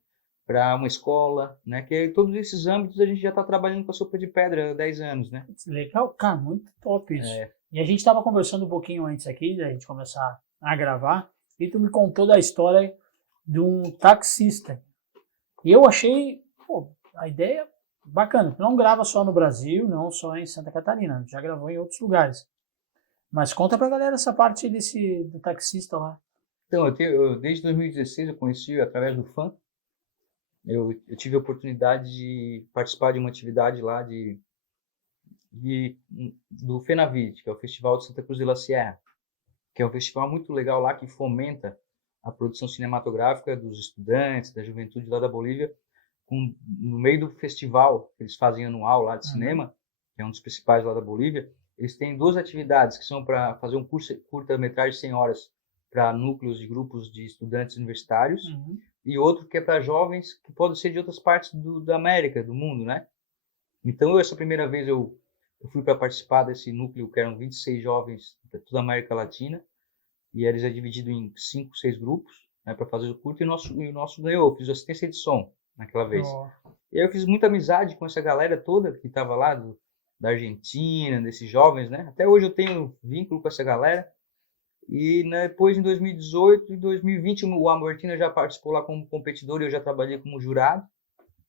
para uma escola, né? Que em todos esses âmbitos a gente já está trabalhando com a sopa de pedra há 10 anos, né? Legal, cara, muito top isso. E a gente estava conversando um pouquinho antes aqui, da gente começar a gravar, e tu me contou da história de um taxista. E eu achei, a ideia bacana. Tu não grava só no Brasil, não só em Santa Catarina, já gravou em outros lugares. Mas conta pra galera essa parte do taxista lá. Então, desde 2016 eu conheci através do fã. Eu tive a oportunidade de participar de uma atividade lá do FENAVID, que é o Festival de Santa Cruz de la Sierra, que é um festival muito legal lá que fomenta a produção cinematográfica dos estudantes, da juventude lá da Bolívia. No meio do festival que eles fazem anual lá de cinema, que é um dos principais lá da Bolívia, eles têm 2 atividades que são para fazer um curta-metragem de 100 horas para núcleos de grupos de estudantes universitários, e outro que é para jovens que podem ser de outras partes da América, do mundo, né? Então, essa primeira vez eu fui para participar desse núcleo, que eram 26 jovens de toda a América Latina, e eles é dividido em 5, 6 grupos, né, para fazer o curto, e o nosso ganhou. Eu fiz assistência de som naquela vez. E aí eu fiz muita amizade com essa galera toda que estava lá, da Argentina, desses jovens, né? Até hoje eu tenho vínculo com essa galera. E depois, em 2018 e 2020, o Amortina já participou lá como competidor e eu já trabalhei como jurado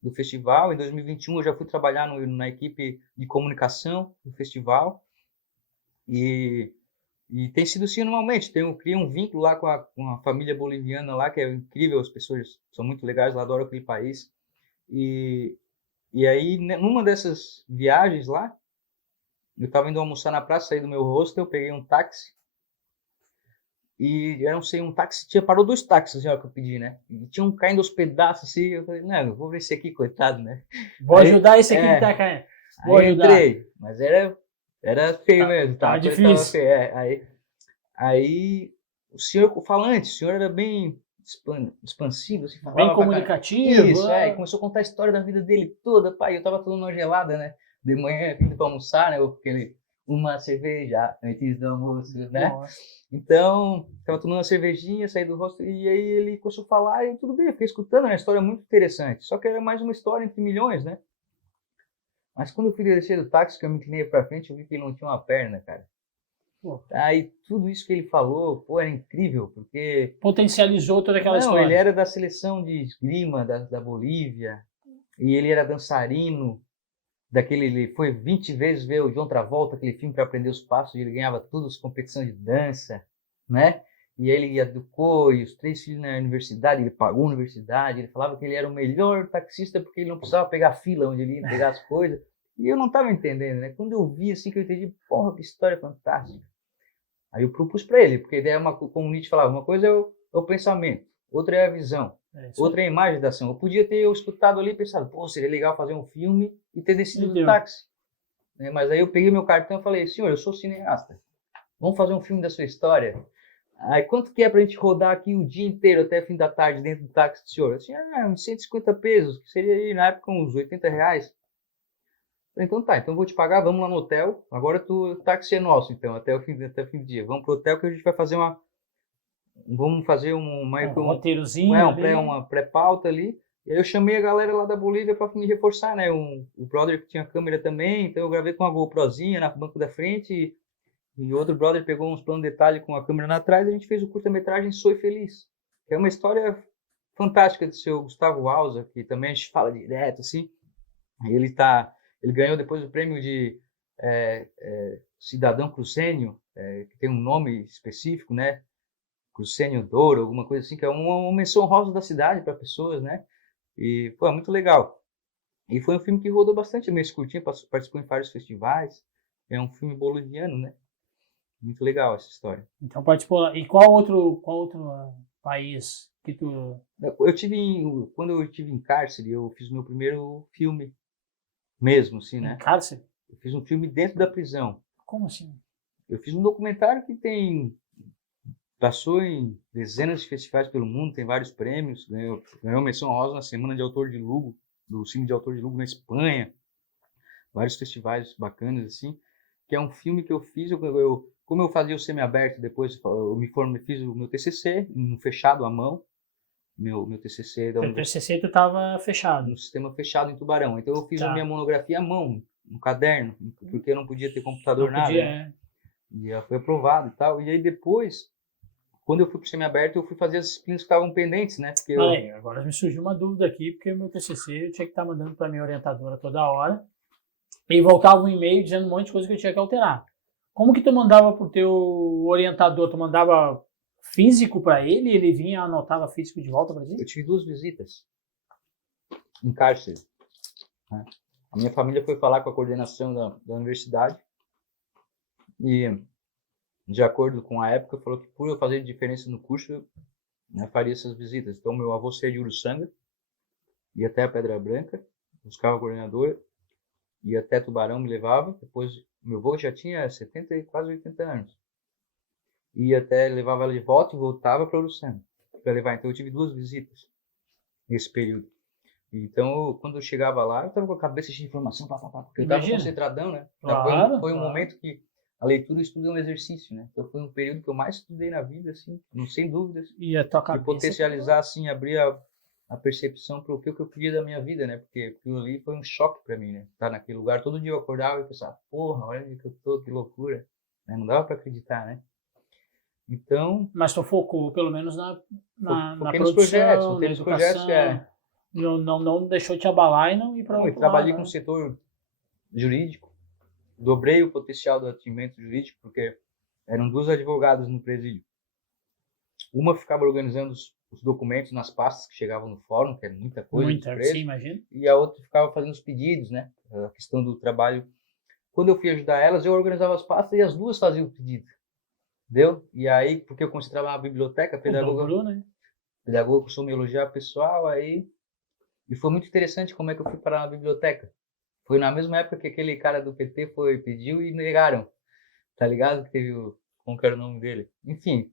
do festival. Em 2021 eu já fui trabalhar na equipe de comunicação do festival. E tem sido assim normalmente. Eu criei um vínculo lá com a família boliviana lá, que é incrível, as pessoas são muito legais, lá adoro aquele país. E aí, numa dessas viagens lá, eu estava indo almoçar na praça, saí do meu hostel, peguei um táxi. E eu não sei, um táxi parou 2 táxis, já que eu pedi, né? E tinha um caindo aos pedaços assim. Eu falei, não, eu vou ver esse aqui, coitado, né? Vou ajudar esse aqui que tá caindo. Vou ajudar. Entrei, mas era feio mesmo, tá? Difícil. Aí o senhor era bem expansivo, assim, bem comunicativo. Isso, e começou a contar a história da vida dele toda, pai. Eu tava tomando uma gelada, né? de manhã, vindo para almoçar, né? Ou aquele, uma cerveja antes do almoço, né? Nossa. Então, tava tomando uma cervejinha, saí do hostel, e aí ele começou a falar, e tudo bem, eu fiquei escutando, uma história muito interessante. Só que era mais uma história entre milhões, né? Mas quando eu fui descer do táxi, que eu me inclinei pra frente, eu vi que ele não tinha uma perna, cara. Pô, Aí tudo isso que ele falou, pô, era incrível, porque... potencializou toda aquela Não, história. ele era da seleção de esgrima da Bolívia, e ele era dançarino, ele foi 20 vezes ver o John Travolta, aquele filme para aprender os passos, e ele ganhava todas as competições de dança, né? E aí ele educou, e os 3 filhos na universidade, ele pagou a universidade, ele falava que ele era o melhor taxista porque ele não precisava pegar fila onde ele ia pegar as coisas. E eu não estava entendendo, né? Quando eu vi assim que eu entendi, porra, que história fantástica. Aí eu propus para ele, porque daí como o Nietzsche falava, uma coisa é o pensamento, outra é a visão, outra é a imagem da ação. Eu podia ter escutado ali e pensado, pô, seria legal fazer um filme e ter descido do táxi. Né? Mas aí eu peguei meu cartão e falei, senhor, eu sou cineasta, vamos fazer um filme da sua história? Aí quanto que é pra gente rodar aqui o dia inteiro até o fim da tarde dentro do táxi do senhor? Assim, uns 150 pesos, que seria aí na época uns 80 reais. Então tá, então eu vou te pagar, vamos lá no hotel, agora o táxi é nosso, então, até o fim do dia. Vamos pro hotel que a gente vai fazer um roteirozinho, uma pré-pauta ali. E aí eu chamei a galera lá da Bolívia para me reforçar, né? O brother que tinha câmera também, então eu gravei com uma GoProzinha no banco da frente e outro brother pegou uns planos de detalhe com a câmera na trás e a gente fez o curta-metragem Sou Feliz, que é uma história fantástica do seu Gustavo Alza, que também a gente fala direto, assim. Ele ganhou depois o prêmio de Cidadão Crucênio, que tem um nome específico, né? Crucênio Douro, alguma coisa assim, que é uma menção rosa da cidade para pessoas, né? E, pô, é muito legal. E foi um filme que rodou bastante, meio curtinho, participou em vários festivais. É um filme boliviano, né? Muito legal essa história. Então participou. E qual outro país que tu... Quando eu tive em cárcere, eu fiz meu primeiro filme mesmo, assim, né? Em cárcere? Eu fiz um filme dentro da prisão. Como assim? Eu fiz um documentário que passou em dezenas de festivais pelo mundo, tem vários prêmios, ganhou menção honrosa na Semana de Autor de Lugo, do Cine de Autor de Lugo na Espanha, vários festivais bacanas, assim, que é um filme que eu fiz, como eu fazia o semiaberto, depois eu me formei, fiz o meu TCC, um fechado à mão, meu TCC da universidade. O TCC tu estava fechado? No sistema fechado em Tubarão, então eu fiz a minha monografia à mão, no caderno, porque eu não podia ter computador, não podia, nada, né? E foi aprovado e tal, e aí depois... Quando eu fui para o semiaberto, eu fui fazer as disciplinas que estavam pendentes, né? Porque agora me surgiu uma dúvida aqui, porque o meu TCC eu tinha que estar mandando para minha orientadora toda hora e voltava um e-mail dizendo um monte de coisa que eu tinha que alterar. Como que tu mandava para o teu orientador? Tu mandava físico para ele e ele vinha e anotava físico de volta para ti? Eu tive 2 visitas em cárcere. Né? A minha família foi falar com a coordenação da universidade e... de acordo com a época, falou que por eu fazer diferença no curso, eu faria essas visitas. Então, meu avô saía de Uruçanga, ia até a Pedra Branca, buscava a coordenadora, ia até Tubarão, me levava. Depois, meu avô já tinha 70 e quase 80 anos. Ia até, levava ela de volta e voltava para Uruçanga para levar. Então, eu tive 2 visitas nesse período. Então, quando eu chegava lá, eu estava com a cabeça cheia de informação, porque eu estava concentradão, né? Claro, foi um momento que a leitura e o estudo é um exercício, né? Então foi um período que eu mais estudei na vida, assim, sem dúvidas. E a tua cabeça... E potencializar, assim, abrir a percepção para o que eu queria da minha vida, né? Porque aquilo ali foi um choque para mim, né? Estar naquele lugar, todo dia eu acordava e pensava, porra, olha onde que eu tô, que loucura. Não dava para acreditar, né? Então... Mas tu focou, pelo menos, na produção, projetos, na educação, não deixou te abalar e não ir para outro lado. Eu trabalhei com o setor jurídico, dobrei o potencial do atendimento jurídico, porque eram 2 advogadas no presídio. Uma ficava organizando os documentos nas pastas que chegavam no fórum, que é muita coisa. Sim, imagina. E a outra ficava fazendo os pedidos, né? A questão do trabalho. Quando eu fui ajudar elas, eu organizava as pastas e as 2 faziam o pedido. Entendeu? E aí, porque eu comecei a trabalhar na biblioteca, pedagoga, né? Pedagoga costuma elogiar o pessoal, aí... E foi muito interessante como é que eu fui parar na biblioteca. Foi na mesma época que aquele cara do PT pediu e negaram. Tá ligado? Que teve como que era o nome dele? Enfim.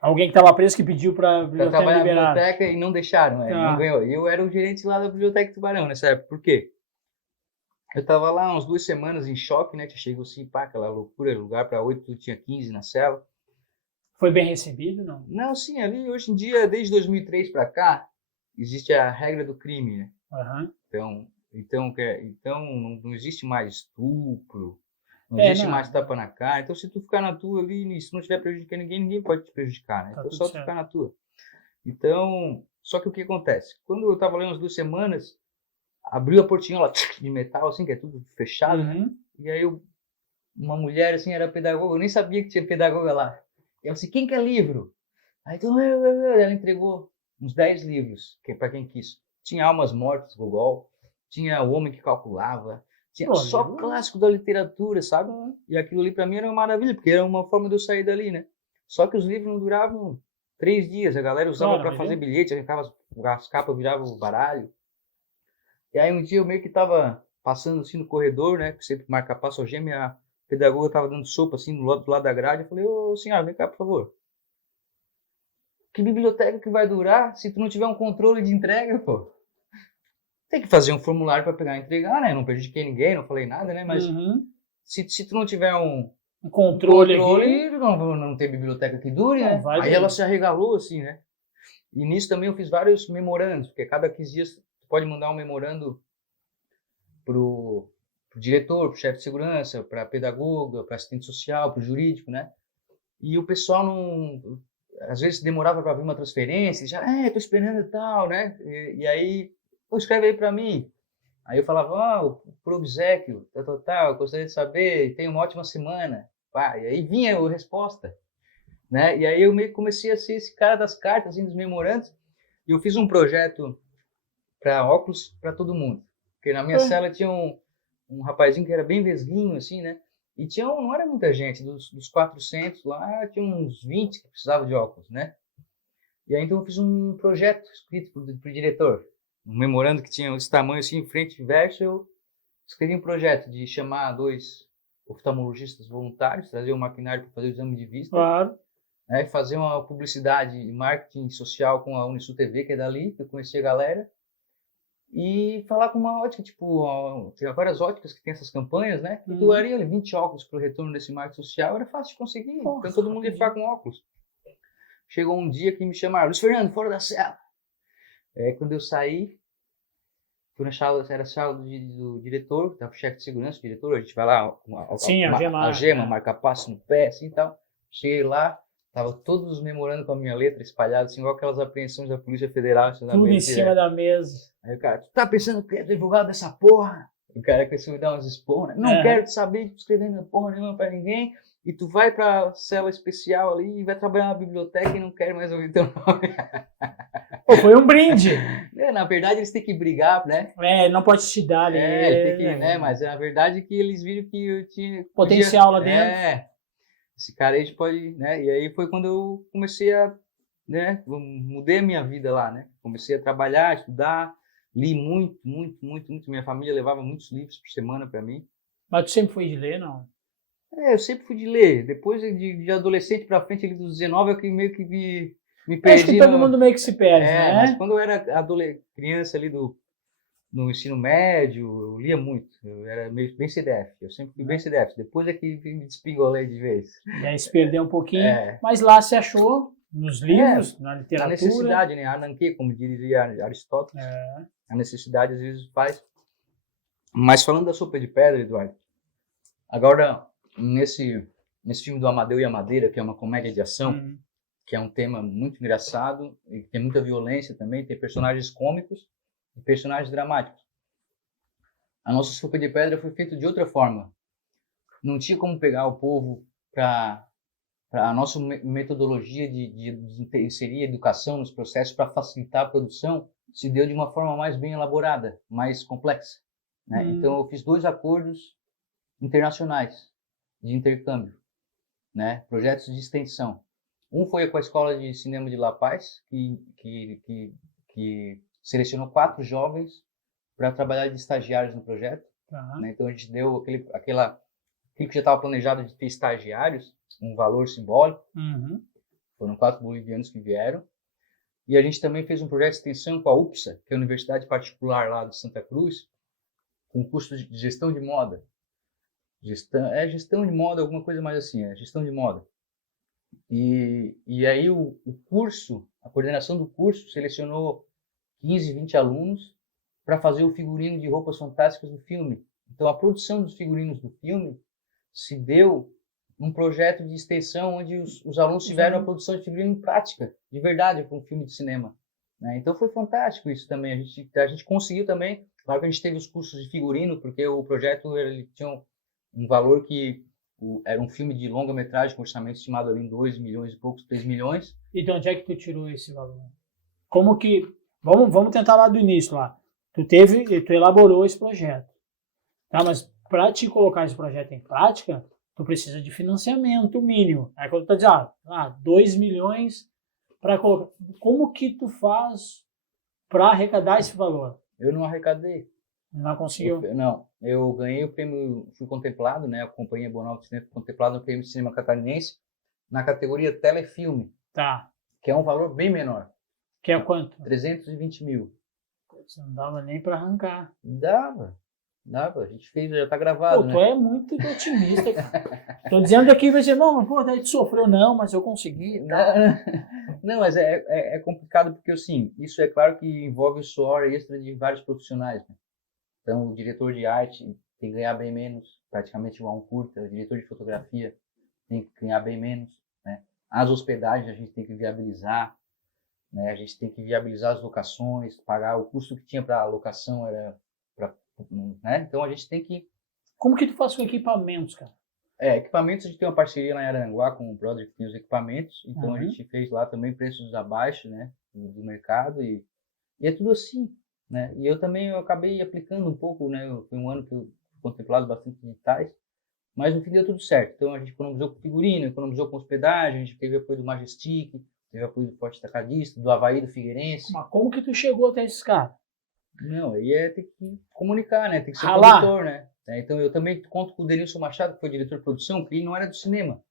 Alguém que estava preso que pediu para a biblioteca liberar. Na biblioteca e não deixaram, não ganhou. E eu era o gerente lá da Biblioteca Tubarão nessa época. Por quê? Eu tava lá umas 2 semanas em choque, né? Chegou assim, pá, aquela loucura, lugar para 8, tinha 15 na cela. Foi bem recebido, não? Não, sim, ali hoje em dia, desde 2003 para cá, existe a regra do crime, né? Aham. Então não existe mais estupro, não É, existe não, mais tapa na cara. Então, se tu ficar na tua ali, e se não estiver prejudicando ninguém, ninguém pode te prejudicar, né? tá Então, tudo só tu certo. ficar na tua. Então, só que o que acontece? Quando eu tava ali umas 2 semanas, abriu a portinhola de metal, assim, que é tudo fechado, né? Uhum. E aí uma mulher, assim, era pedagoga, eu nem sabia que tinha pedagoga lá. E ela assim, quem quer livro? Aí então, ela entregou uns 10 livros, para quem quis. Tinha Almas Mortas, Gogol, tinha O Homem que Calculava, tinha Pô, só livro- clássico da literatura, sabe? E aquilo ali para mim era uma maravilha, porque era uma forma de eu sair dali, né? Só que os livros não duravam 3 dias, a galera usava Claro, para mas fazer bilhete, arrancava as capas, virava o baralho. E aí um dia eu meio que tava passando assim no corredor, né? Que sempre marca passo algema, a pedagoga tava dando sopa assim do lado da grade. Eu falei, ô senhora, vem cá, por favor. Que biblioteca que vai durar se tu não tiver um controle de entrega, pô? Tem que fazer um formulário para pegar e entregar, né? Não prejudiquei ninguém, não falei nada, né? Mas Uhum. se tu não tiver um Um controle aqui, controle, não tem biblioteca que dure, não né? vai Aí ela daí. se arregalou assim, né? E nisso também eu fiz vários memorandos, porque cada 15 dias tu pode mandar um memorando pro diretor, pro chefe de segurança, pra pedagoga, pra assistente social, pro jurídico, né? E o pessoal não... Às vezes demorava para vir uma transferência, já, tô esperando e tal, né? E aí, pô, escreve aí para mim. Aí eu falava, por obséquio, tal, gostaria de saber, tenha uma ótima semana. Pá, e aí vinha a resposta, né? E aí eu meio que comecei a ser esse cara das cartas, assim, dos memorandos, e eu fiz um projeto para óculos para todo mundo. Porque na minha É. cela tinha um rapazinho que era bem vesguinho, assim, né? E não era muita gente, dos 400 lá, tinha uns 20 que precisavam de óculos, né? E aí então eu fiz um projeto escrito pro diretor, um memorando que tinha esse tamanho assim, frente e verso, eu escrevi um projeto de chamar 2 oftalmologistas voluntários, trazer o maquinário para fazer o exame de vista, Claro. né? Fazer uma publicidade e marketing social com a Unisul TV, que é dali, que eu conheci a galera, e falar com uma ótica, tipo, tem várias óticas que tem essas campanhas, né? E doaria ali 20 óculos para o retorno desse marketing social, era fácil de conseguir, Porra, então todo mundo ia ficar com óculos. Chegou um dia que me chamaram, Luiz Fernando, fora da cela. Quando eu saí, fui na sala, era a sala do diretor, tava o chefe de segurança, o diretor, a gente vai lá, Sim, algema, né? marca passo no pé, assim e tal. Cheguei lá, tava todos os memorando com a minha letra espalhada, assim, igual aquelas apreensões da Polícia Federal, assim, na Tudo em mesa cima direto. da mesa. Aí o cara, tu tá pensando que é advogado dessa porra? O cara começou a me dar uns esporros, né? Não Aham. quero saber de escrever minha porra nenhuma pra ninguém, e tu vai pra cela especial ali e vai trabalhar na biblioteca e não quero mais ouvir teu nome. Pô, foi um brinde. Na verdade, eles têm que brigar, né? Não pode te dar ali. Ele tem que, né? Mas na verdade que eles viram que eu tinha Potencial lá dentro. Esse cara aí pode, né? E aí foi quando eu comecei a, né? Mudei a minha vida lá, né? Comecei a trabalhar, estudar, li muito, muito, muito, muito. Minha família levava muitos livros por semana para mim. Mas tu sempre foi de ler, não? Eu sempre fui de ler. Depois de adolescente para frente, ali dos 19, eu que meio que me Acho perdi que todo mundo meio que se perde, mas né? quando eu era criança ali no ensino médio, eu lia muito. Eu era meio bem CDF. Eu sempre fui bem CDF. Depois é que me despingolei de vez. E aí se perdeu um pouquinho. Mas lá se achou, nos livros, na literatura. A necessidade, né? Ananke, como dizia Aristóteles. A necessidade às vezes faz. Mas falando da Sopa de Pedra, Eduardo, agora nesse filme do Amadeu e a Madeira, que é uma comédia de ação, que é um tema muito engraçado, e tem muita violência também, tem personagens cômicos e personagens dramáticos. A nossa Sopa de Pedra foi feita de outra forma. Não tinha como pegar o povo para a nossa metodologia de inserir a educação nos processos para facilitar a produção, se deu de uma forma mais bem elaborada, mais complexa, né? Então eu fiz 2 acordos internacionais de intercâmbio, né? Projetos de extensão. Um foi com a Escola de Cinema de La Paz, que selecionou 4 jovens para trabalhar de estagiários no projeto. Né? Então a gente deu aquilo que já estava planejado de ter estagiários, um valor simbólico. Foram 4 bolivianos que vieram. E a gente também fez um projeto de extensão com a UPSA, que é a Universidade Particular lá de Santa Cruz, com curso de gestão de moda. Gestão de moda, alguma coisa mais assim, gestão de moda. E aí o curso, a coordenação do curso selecionou 15, 20 alunos para fazer o figurino de roupas fantásticas do filme. Então a produção dos figurinos do filme se deu num projeto de extensão onde os alunos tiveram a produção de figurino em prática, de verdade, para um filme de cinema. Né? Então foi fantástico isso também. A gente conseguiu também, claro que a gente teve os cursos de figurino, porque o projeto ele tinha um valor que era um filme de longa-metragem com orçamento estimado ali em 2 milhões e poucos, 3 milhões. E de onde é que tu tirou esse valor? Como que... Vamos tentar lá do início lá. Tu elaborou esse projeto. Tá? Mas para te colocar esse projeto em prática, tu precisa de financiamento mínimo. Aí quando tu tá dizendo, 2 milhões para colocar. Como que tu faz para arrecadar esse valor? Eu não arrecadei. Não conseguiu? Eu ganhei o prêmio, fui contemplado, né? A Companhia Bonal de Cinema foi contemplado no prêmio de cinema catarinense na categoria telefilme. Tá. Que é um valor bem menor. Que é quanto? 320 mil. Não dava nem para arrancar. Dava. A gente fez, já tá gravado, Tu é muito otimista, cara. Tô dizendo aqui, vai dizer, não, mas pô, daí tu sofreu, não, mas eu consegui. Não, mas é complicado porque, assim, isso é claro que envolve o suor extra de vários profissionais, né? Então, o diretor de arte tem que ganhar bem menos, praticamente igual um curta. O diretor de fotografia tem que ganhar bem menos, né? As hospedagens a gente tem que viabilizar, né? A gente tem que viabilizar as locações, pagar o custo que tinha para a locação era né? Então a gente tem que... Como que tu faz com equipamentos, cara? Equipamentos, a gente tem uma parceria lá em Araranguá com o brother que tem os equipamentos, então a gente fez lá também preços abaixo, né, do mercado e é tudo assim, né? E eu acabei aplicando um pouco, né? Foi um ano que eu fui contemplado bastante digitais, mas no fim deu tudo certo. Então a gente economizou com figurino, economizou com hospedagem, a gente teve apoio do Majestic, teve apoio do Forte Atacadista, do Avaí, do Figueirense. Mas como que tu chegou até esses caras? Não, aí ter que comunicar, né? Tem que ser Ralar. produtor, né? Então eu também conto com o Denilson Machado, que foi diretor de produção, que ele não era do cinema.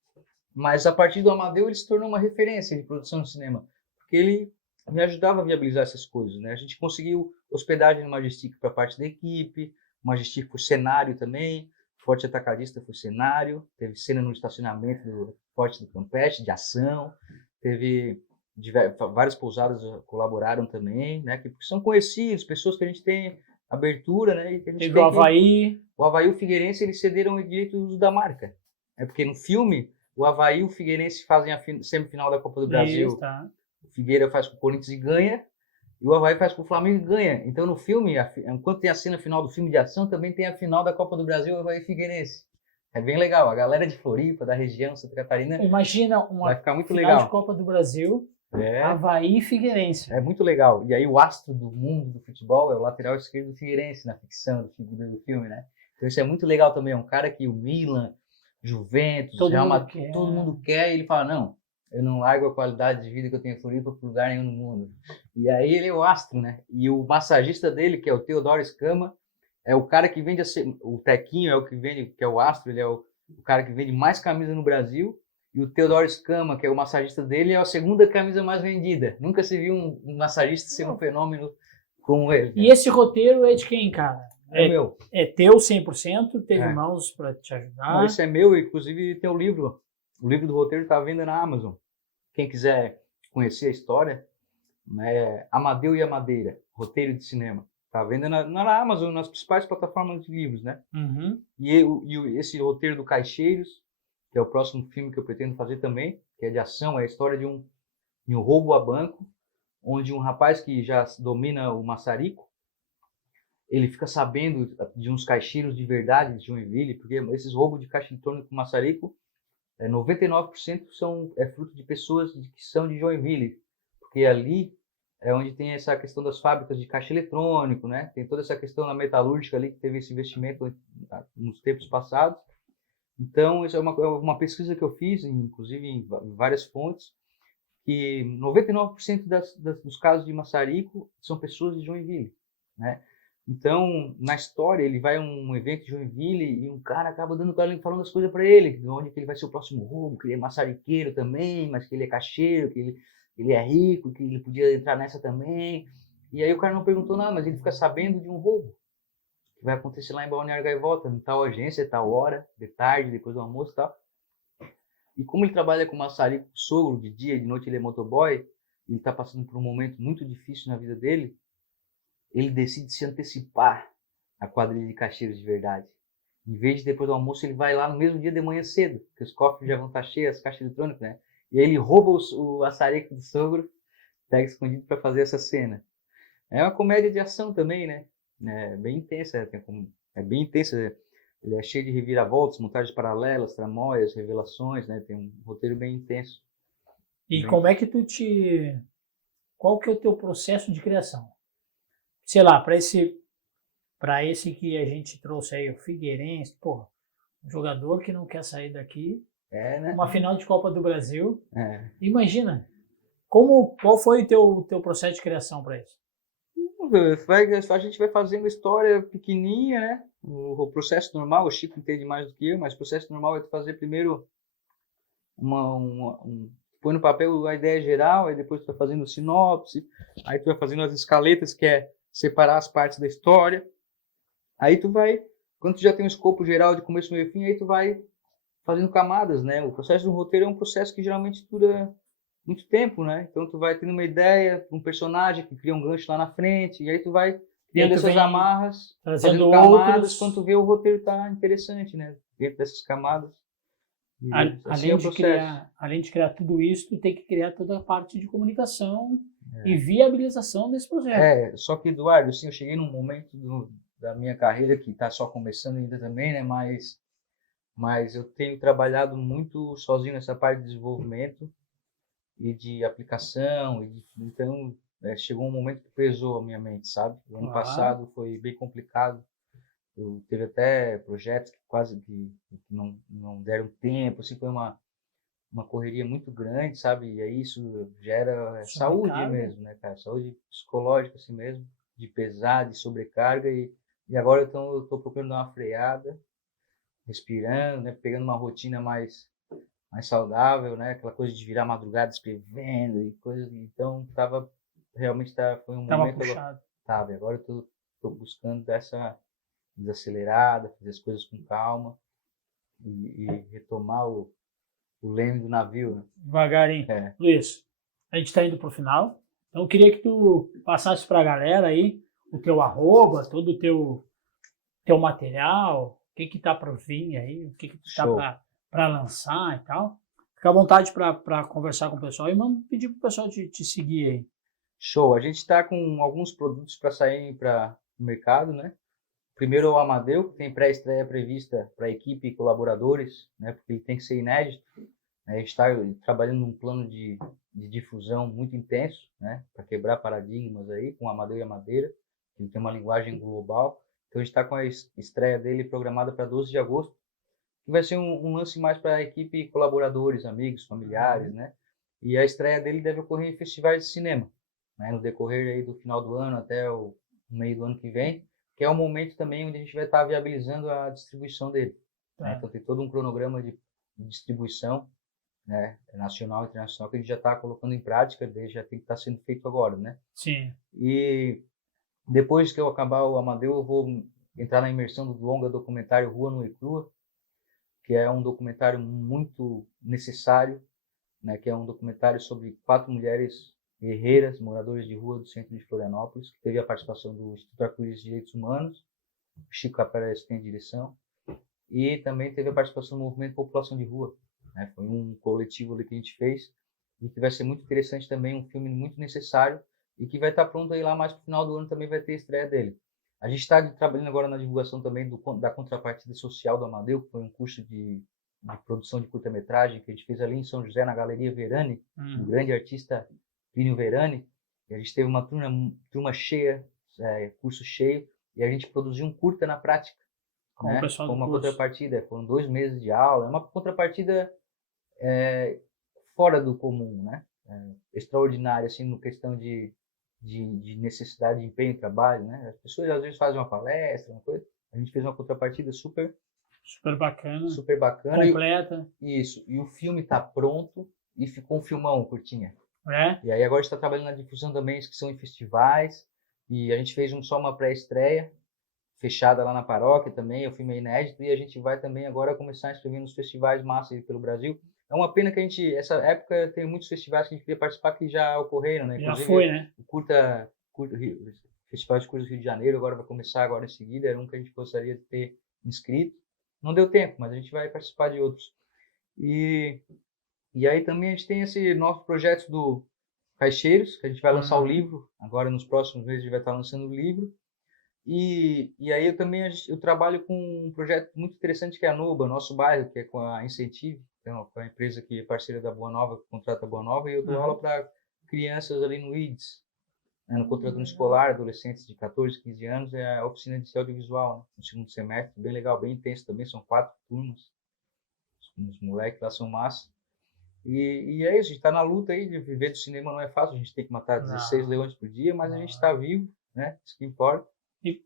Mas a partir do Amadeu ele se tornou uma referência de produção de cinema. Porque ele me ajudava a viabilizar essas coisas, né? A gente conseguiu hospedagem no Majestic para parte da equipe, o Majestic foi cenário também, o Forte Atacadista foi cenário, teve cena no estacionamento do Forte do Campeche, de ação, teve... várias pousadas colaboraram também, né? Que são conhecidos, pessoas que a gente tem abertura, né? E que a gente teve o Avaí. O Avaí e o Figueirense, eles cederam o direito de uso da marca. Porque no filme, o Avaí e o Figueirense fazem a semifinal da Copa do Brasil. Isso, tá. O Figueira faz com o Corinthians e ganha. E o Avaí faz com o Flamengo e ganha. Então no filme, enquanto tem a cena final do filme de ação, também tem a final da Copa do Brasil, o Avaí e Figueirense. É bem legal. A galera de Floripa, da região, Santa Catarina, imagina uma vai ficar muito final legal. de Copa do Brasil, Avaí e Figueirense. É muito legal. E aí o astro do mundo do futebol é o lateral esquerdo do Figueirense, na ficção do filme, né? Então isso é muito legal também. É um cara que o Milan, Juventus, Real Madrid, todo mundo quer. E ele fala, não, eu não largo a qualidade de vida que eu tenho em Floripa por lugar nenhum no mundo. E aí ele é o astro, né? E o massagista dele, que é o Teodoro Escama, é o cara que vende, o Tequinho é o que vende, que é o astro, ele é o cara que vende mais camisa no Brasil. E o Teodoro Escama, que é o massagista dele, é a segunda camisa mais vendida. Nunca se viu um massagista ser um fenômeno como ele. E esse roteiro é de quem, cara? É meu. É teu 100%? Teve mãos para te ajudar? Não, esse é meu, inclusive tem o livro. O livro do roteiro está à venda na Amazon. Quem quiser conhecer a história, né, Amadeu e a Madeira, roteiro de cinema. Está à venda na Amazon, nas principais plataformas de livros, né? Uhum. E esse roteiro do Caixeiros, que é o próximo filme que eu pretendo fazer também, que é de ação, é a história de um roubo a banco, onde um rapaz que já domina o maçarico, ele fica sabendo de uns caixeiros de verdade de Joinville, porque esses roubos de caixa eletrônico com maçarico, 99% é fruto de pessoas que são de Joinville, porque ali é onde tem essa questão das fábricas de caixa eletrônico, né? Tem toda essa questão na metalúrgica ali, que teve esse investimento nos tempos passados. Então, isso é uma pesquisa que eu fiz, inclusive em várias fontes, que 99% dos casos de maçarico são pessoas de Joinville, né? Então, na história, ele vai a um evento de Joinville e um cara acaba falando as coisas para ele, de onde que ele vai ser o próximo roubo, que ele é maçariqueiro também, mas que ele é caixeiro, que ele é rico, que ele podia entrar nessa também. E aí o cara não perguntou nada, mas ele fica sabendo de um roubo. que vai acontecer lá em Balneário Gaivota, em tal agência, tal hora, de tarde, depois do almoço e tal. E como ele trabalha com maçarico, sogro, de dia e de noite ele é motoboy, e ele está passando por um momento muito difícil na vida dele, ele decide se antecipar à quadrilha de caixeiros de verdade. Em vez de depois do almoço, ele vai lá no mesmo dia de manhã cedo, porque os cofres já vão estar cheios, as caixas eletrônicas, né? E aí ele rouba o maçarico do sogro, pega escondido para fazer essa cena. É uma comédia de ação também, né? É bem intensa, é bem intensa. Ele é cheio de reviravoltas, montagens paralelas, tramóias, revelações, né? Tem um roteiro bem intenso. E Bem- como é que qual que é o teu processo de criação? Sei lá, para esse que a gente trouxe aí, o Figueirense, pô, um jogador que não quer sair daqui, É, né? uma final de Copa do Brasil. É. Imagina, qual foi o teu processo de criação para isso? A gente vai fazendo história pequenininha, né? O processo normal, o Chico entende mais do que eu, mas o processo normal é tu fazer primeiro põe no papel a ideia geral, aí depois tu vai fazendo sinopse, aí tu vai fazendo as escaletas, que é separar as partes da história. Aí tu vai, quando tu já tem um escopo geral de começo, meio e fim, aí tu vai fazendo camadas, né? O processo do roteiro é um processo que geralmente dura muito tempo, né? Então tu vai tendo uma ideia, um personagem que cria um gancho lá na frente, e aí tu vai criando essas amarras, fazendo camadas, quando tu vê o roteiro tá interessante, né? Dentro dessas camadas. Assim é o processo. Além de criar tudo isso, tu tem que criar toda a parte de comunicação e viabilização desse projeto. Só que, Eduardo, assim, eu cheguei num momento da minha carreira que está só começando ainda também, né? Mas eu tenho trabalhado muito sozinho nessa parte de desenvolvimento e de aplicação. Então, chegou um momento que pesou a minha mente, sabe? O ano passado foi bem complicado. Eu teve até projetos que quase que não deram tempo, assim, foi uma correria muito grande, sabe? E aí isso gera saúde mesmo, né, cara? Saúde psicológica assim mesmo, de pesar, de sobrecarga. E agora então eu tô procurando dar uma freada, respirando, né? Pegando uma rotina mais saudável, né? Aquela coisa de virar madrugada escrevendo e coisas. Então realmente foi um momento Puxado. Agora eu tô buscando dessa desacelerada, fazer as coisas com calma e retomar o leme do navio, né? Devagarinho. Luiz, a gente está indo para o final, então eu queria que tu passasse para a galera aí o teu arroba, todo o teu material, o que tá para vir aí, o que tu tá para lançar e tal. Fica à vontade para conversar com o pessoal e pedir para o pessoal te seguir aí. Show. A gente está com alguns produtos para sair para o mercado, né? Primeiro é o Amadeu, que tem pré-estreia prevista para a equipe e colaboradores, né? Porque ele tem que ser inédito. A gente está trabalhando num plano de difusão muito intenso, né? Para quebrar paradigmas aí, com o Amadeu e a Madeira. Ele tem uma linguagem global. Então a gente está com a estreia dele programada para 12 de agosto, que vai ser um lance mais para a equipe e colaboradores, amigos, familiares, né? E a estreia dele deve ocorrer em festivais de cinema, né? No decorrer aí do final do ano até o meio do ano que vem, que é o momento também onde a gente vai estar viabilizando a distribuição dele. Né? Então tem todo um cronograma de distribuição, né, nacional e internacional, que a gente já está colocando em prática, já tem que estar sendo feito agora, né? Sim. E depois que eu acabar o Amadeu, eu vou entrar na imersão do longa documentário Rua Nua e Crua, que é um documentário muito necessário, né, que é um documentário sobre 4 mulheres guerreiras, moradoras de rua do centro de Florianópolis, que teve a participação do Instituto Arco-Íris de Direitos Humanos, o Chico Capelés tem a direção, e também teve a participação do Movimento População de Rua, né? Foi um coletivo ali que a gente fez, e que vai ser muito interessante também, um filme muito necessário, e que vai estar pronto aí lá mais pro final do ano, também vai ter a estreia dele. A gente está trabalhando agora na divulgação também da contrapartida social do Amadeu, que foi um curso de produção de curta-metragem que a gente fez ali em São José, na Galeria Verani, um grande artista, Plínio Verani, e a gente teve uma turma cheia, curso cheio, e a gente produziu um curta na prática, né? Com uma contrapartida, foram 2 meses de aula, é uma contrapartida fora do comum, né? Extraordinária, assim, no questão de necessidade de empenho e trabalho, né? As pessoas às vezes fazem uma palestra, uma coisa, a gente fez uma contrapartida super bacana, completa. Isso, e o filme está pronto e ficou um filmão, curtinha. É? E aí agora a gente está trabalhando na difusão também, que são em festivais, e a gente fez só uma pré-estreia, fechada lá na paróquia também, o filme é inédito, e a gente vai também agora começar a inscrever nos festivais massa aí pelo Brasil. É uma pena que essa época tem muitos festivais que a gente queria participar que já ocorreram, né? Já foi, né? O Festival de Curtas do Rio de Janeiro agora vai começar agora em seguida, era um que a gente gostaria de ter inscrito. Não deu tempo, mas a gente vai participar de outros. E aí também a gente tem esse nosso projeto do Caixeiros, que a gente vai lançar o livro, agora nos próximos meses a gente vai estar lançando o livro. E aí eu trabalho com um projeto muito interessante que é a Nuba, nosso bairro, que é com a Incentive, então, com a empresa que é parceira da Boa Nova, que contrata a Boa Nova, e eu dou aula para crianças ali no IDS, né, no contraturno escolar, adolescentes de 14, 15 anos, é a oficina de audiovisual, né, no segundo semestre, bem legal, bem intenso também, são 4 turmas, os moleques lá são massa. E é isso, a gente está na luta aí de viver do cinema, não é fácil, a gente tem que matar 16 leões por dia, mas a gente está vivo, né, isso que importa. E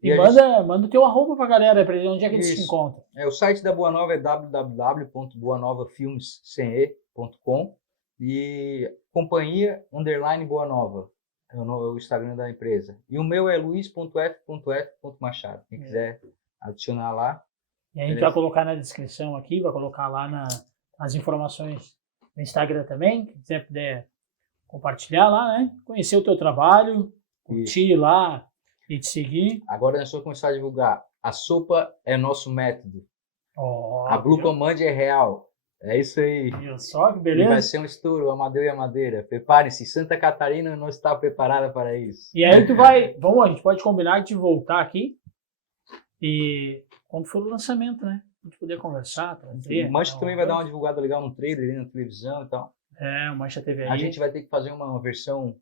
manda o teu arroba pra galera, pra onde é que eles se encontram. O site da Boa Nova é www.boanovafilmes.com e companhia _Boa Nova, é o Instagram da empresa. E o meu é luiz.f.f.machado, quem quiser adicionar lá. E a gente vai colocar na descrição aqui, vai colocar lá nas informações do Instagram também, quem quiser puder compartilhar lá, né? Conhecer o teu trabalho, curtir lá e te seguir. Agora nós vamos começar a divulgar. A sopa é nosso método. A Blue Command é real. É isso aí. Viu só que beleza? E vai ser um estouro, Amadeu e a Madeira. Preparem-se, Santa Catarina não está preparada para isso. E aí a gente pode combinar de voltar aqui e quando for o lançamento, né? A gente poder conversar, trazer. O Mancha também vai dar uma divulgada legal no trailer, ali na televisão e tal. O Mancha TV aí. A gente vai ter que fazer uma versão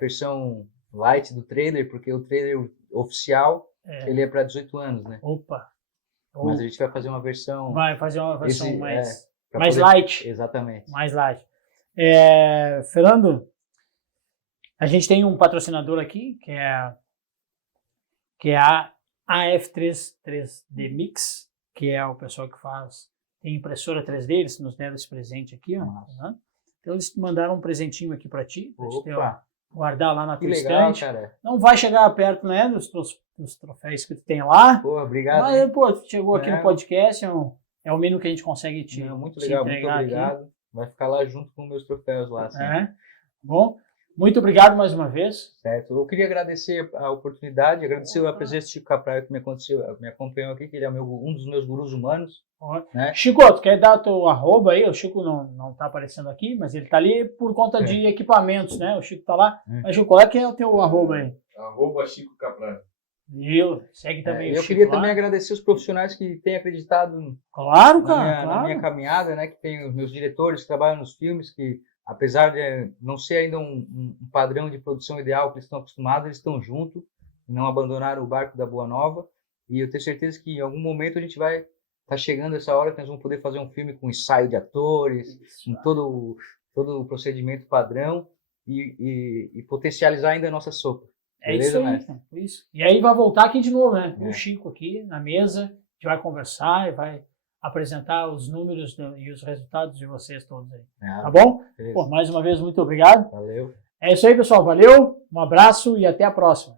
versão light do trailer, porque o trailer oficial ele é para 18 anos, né? Opa! Mas a gente vai fazer uma versão... Vai fazer uma versão mais poder... light. Exatamente. Mais light. Fernando, a gente tem um patrocinador aqui, que é a AF3D Mix, que é o pessoal que tem impressora 3D, eles nos deram esse presente aqui, ó. Né? Então eles mandaram um presentinho aqui para ti, guardar lá na tua estante. Cara. Não vai chegar perto, né, dos troféus que tu tem lá. Pô, obrigado. Mas, tu chegou aqui no podcast, é o mínimo que a gente consegue te muito legal, te entregar, muito obrigado. Aqui. Vai ficar lá junto com meus troféus lá. Assim. Bom, muito obrigado mais uma vez. Certo. Eu queria agradecer a oportunidade, agradecer a presença de Chico Capraia que me acompanhou aqui, que ele é um dos meus gurus humanos. Né? Chico, tu quer dar teu arroba aí? O Chico não tá aparecendo aqui, mas ele tá ali por conta de equipamentos, né? O Chico tá lá. Mas, Chico, qual é que é o teu arroba aí? Chico Capraia. Segue também o eu Chico queria lá. também agradecer os profissionais que têm acreditado na minha caminhada, né? Que tem os meus diretores que trabalham nos filmes, que apesar de não ser ainda um padrão de produção ideal que eles estão acostumados, eles estão juntos e não abandonaram o barco da Boa Nova. E eu tenho certeza que em algum momento a gente vai estar chegando essa hora que nós vamos poder fazer um filme com ensaio de atores, com todo o procedimento padrão e potencializar ainda a nossa sopa. Beleza, isso. E aí vai voltar aqui de novo, né? O Chico aqui na mesa, a gente vai conversar e vai apresentar os números e os resultados de vocês todos aí. Tá bom? Pô, mais uma vez, muito obrigado. Valeu. É isso aí, pessoal. Valeu, um abraço e até a próxima.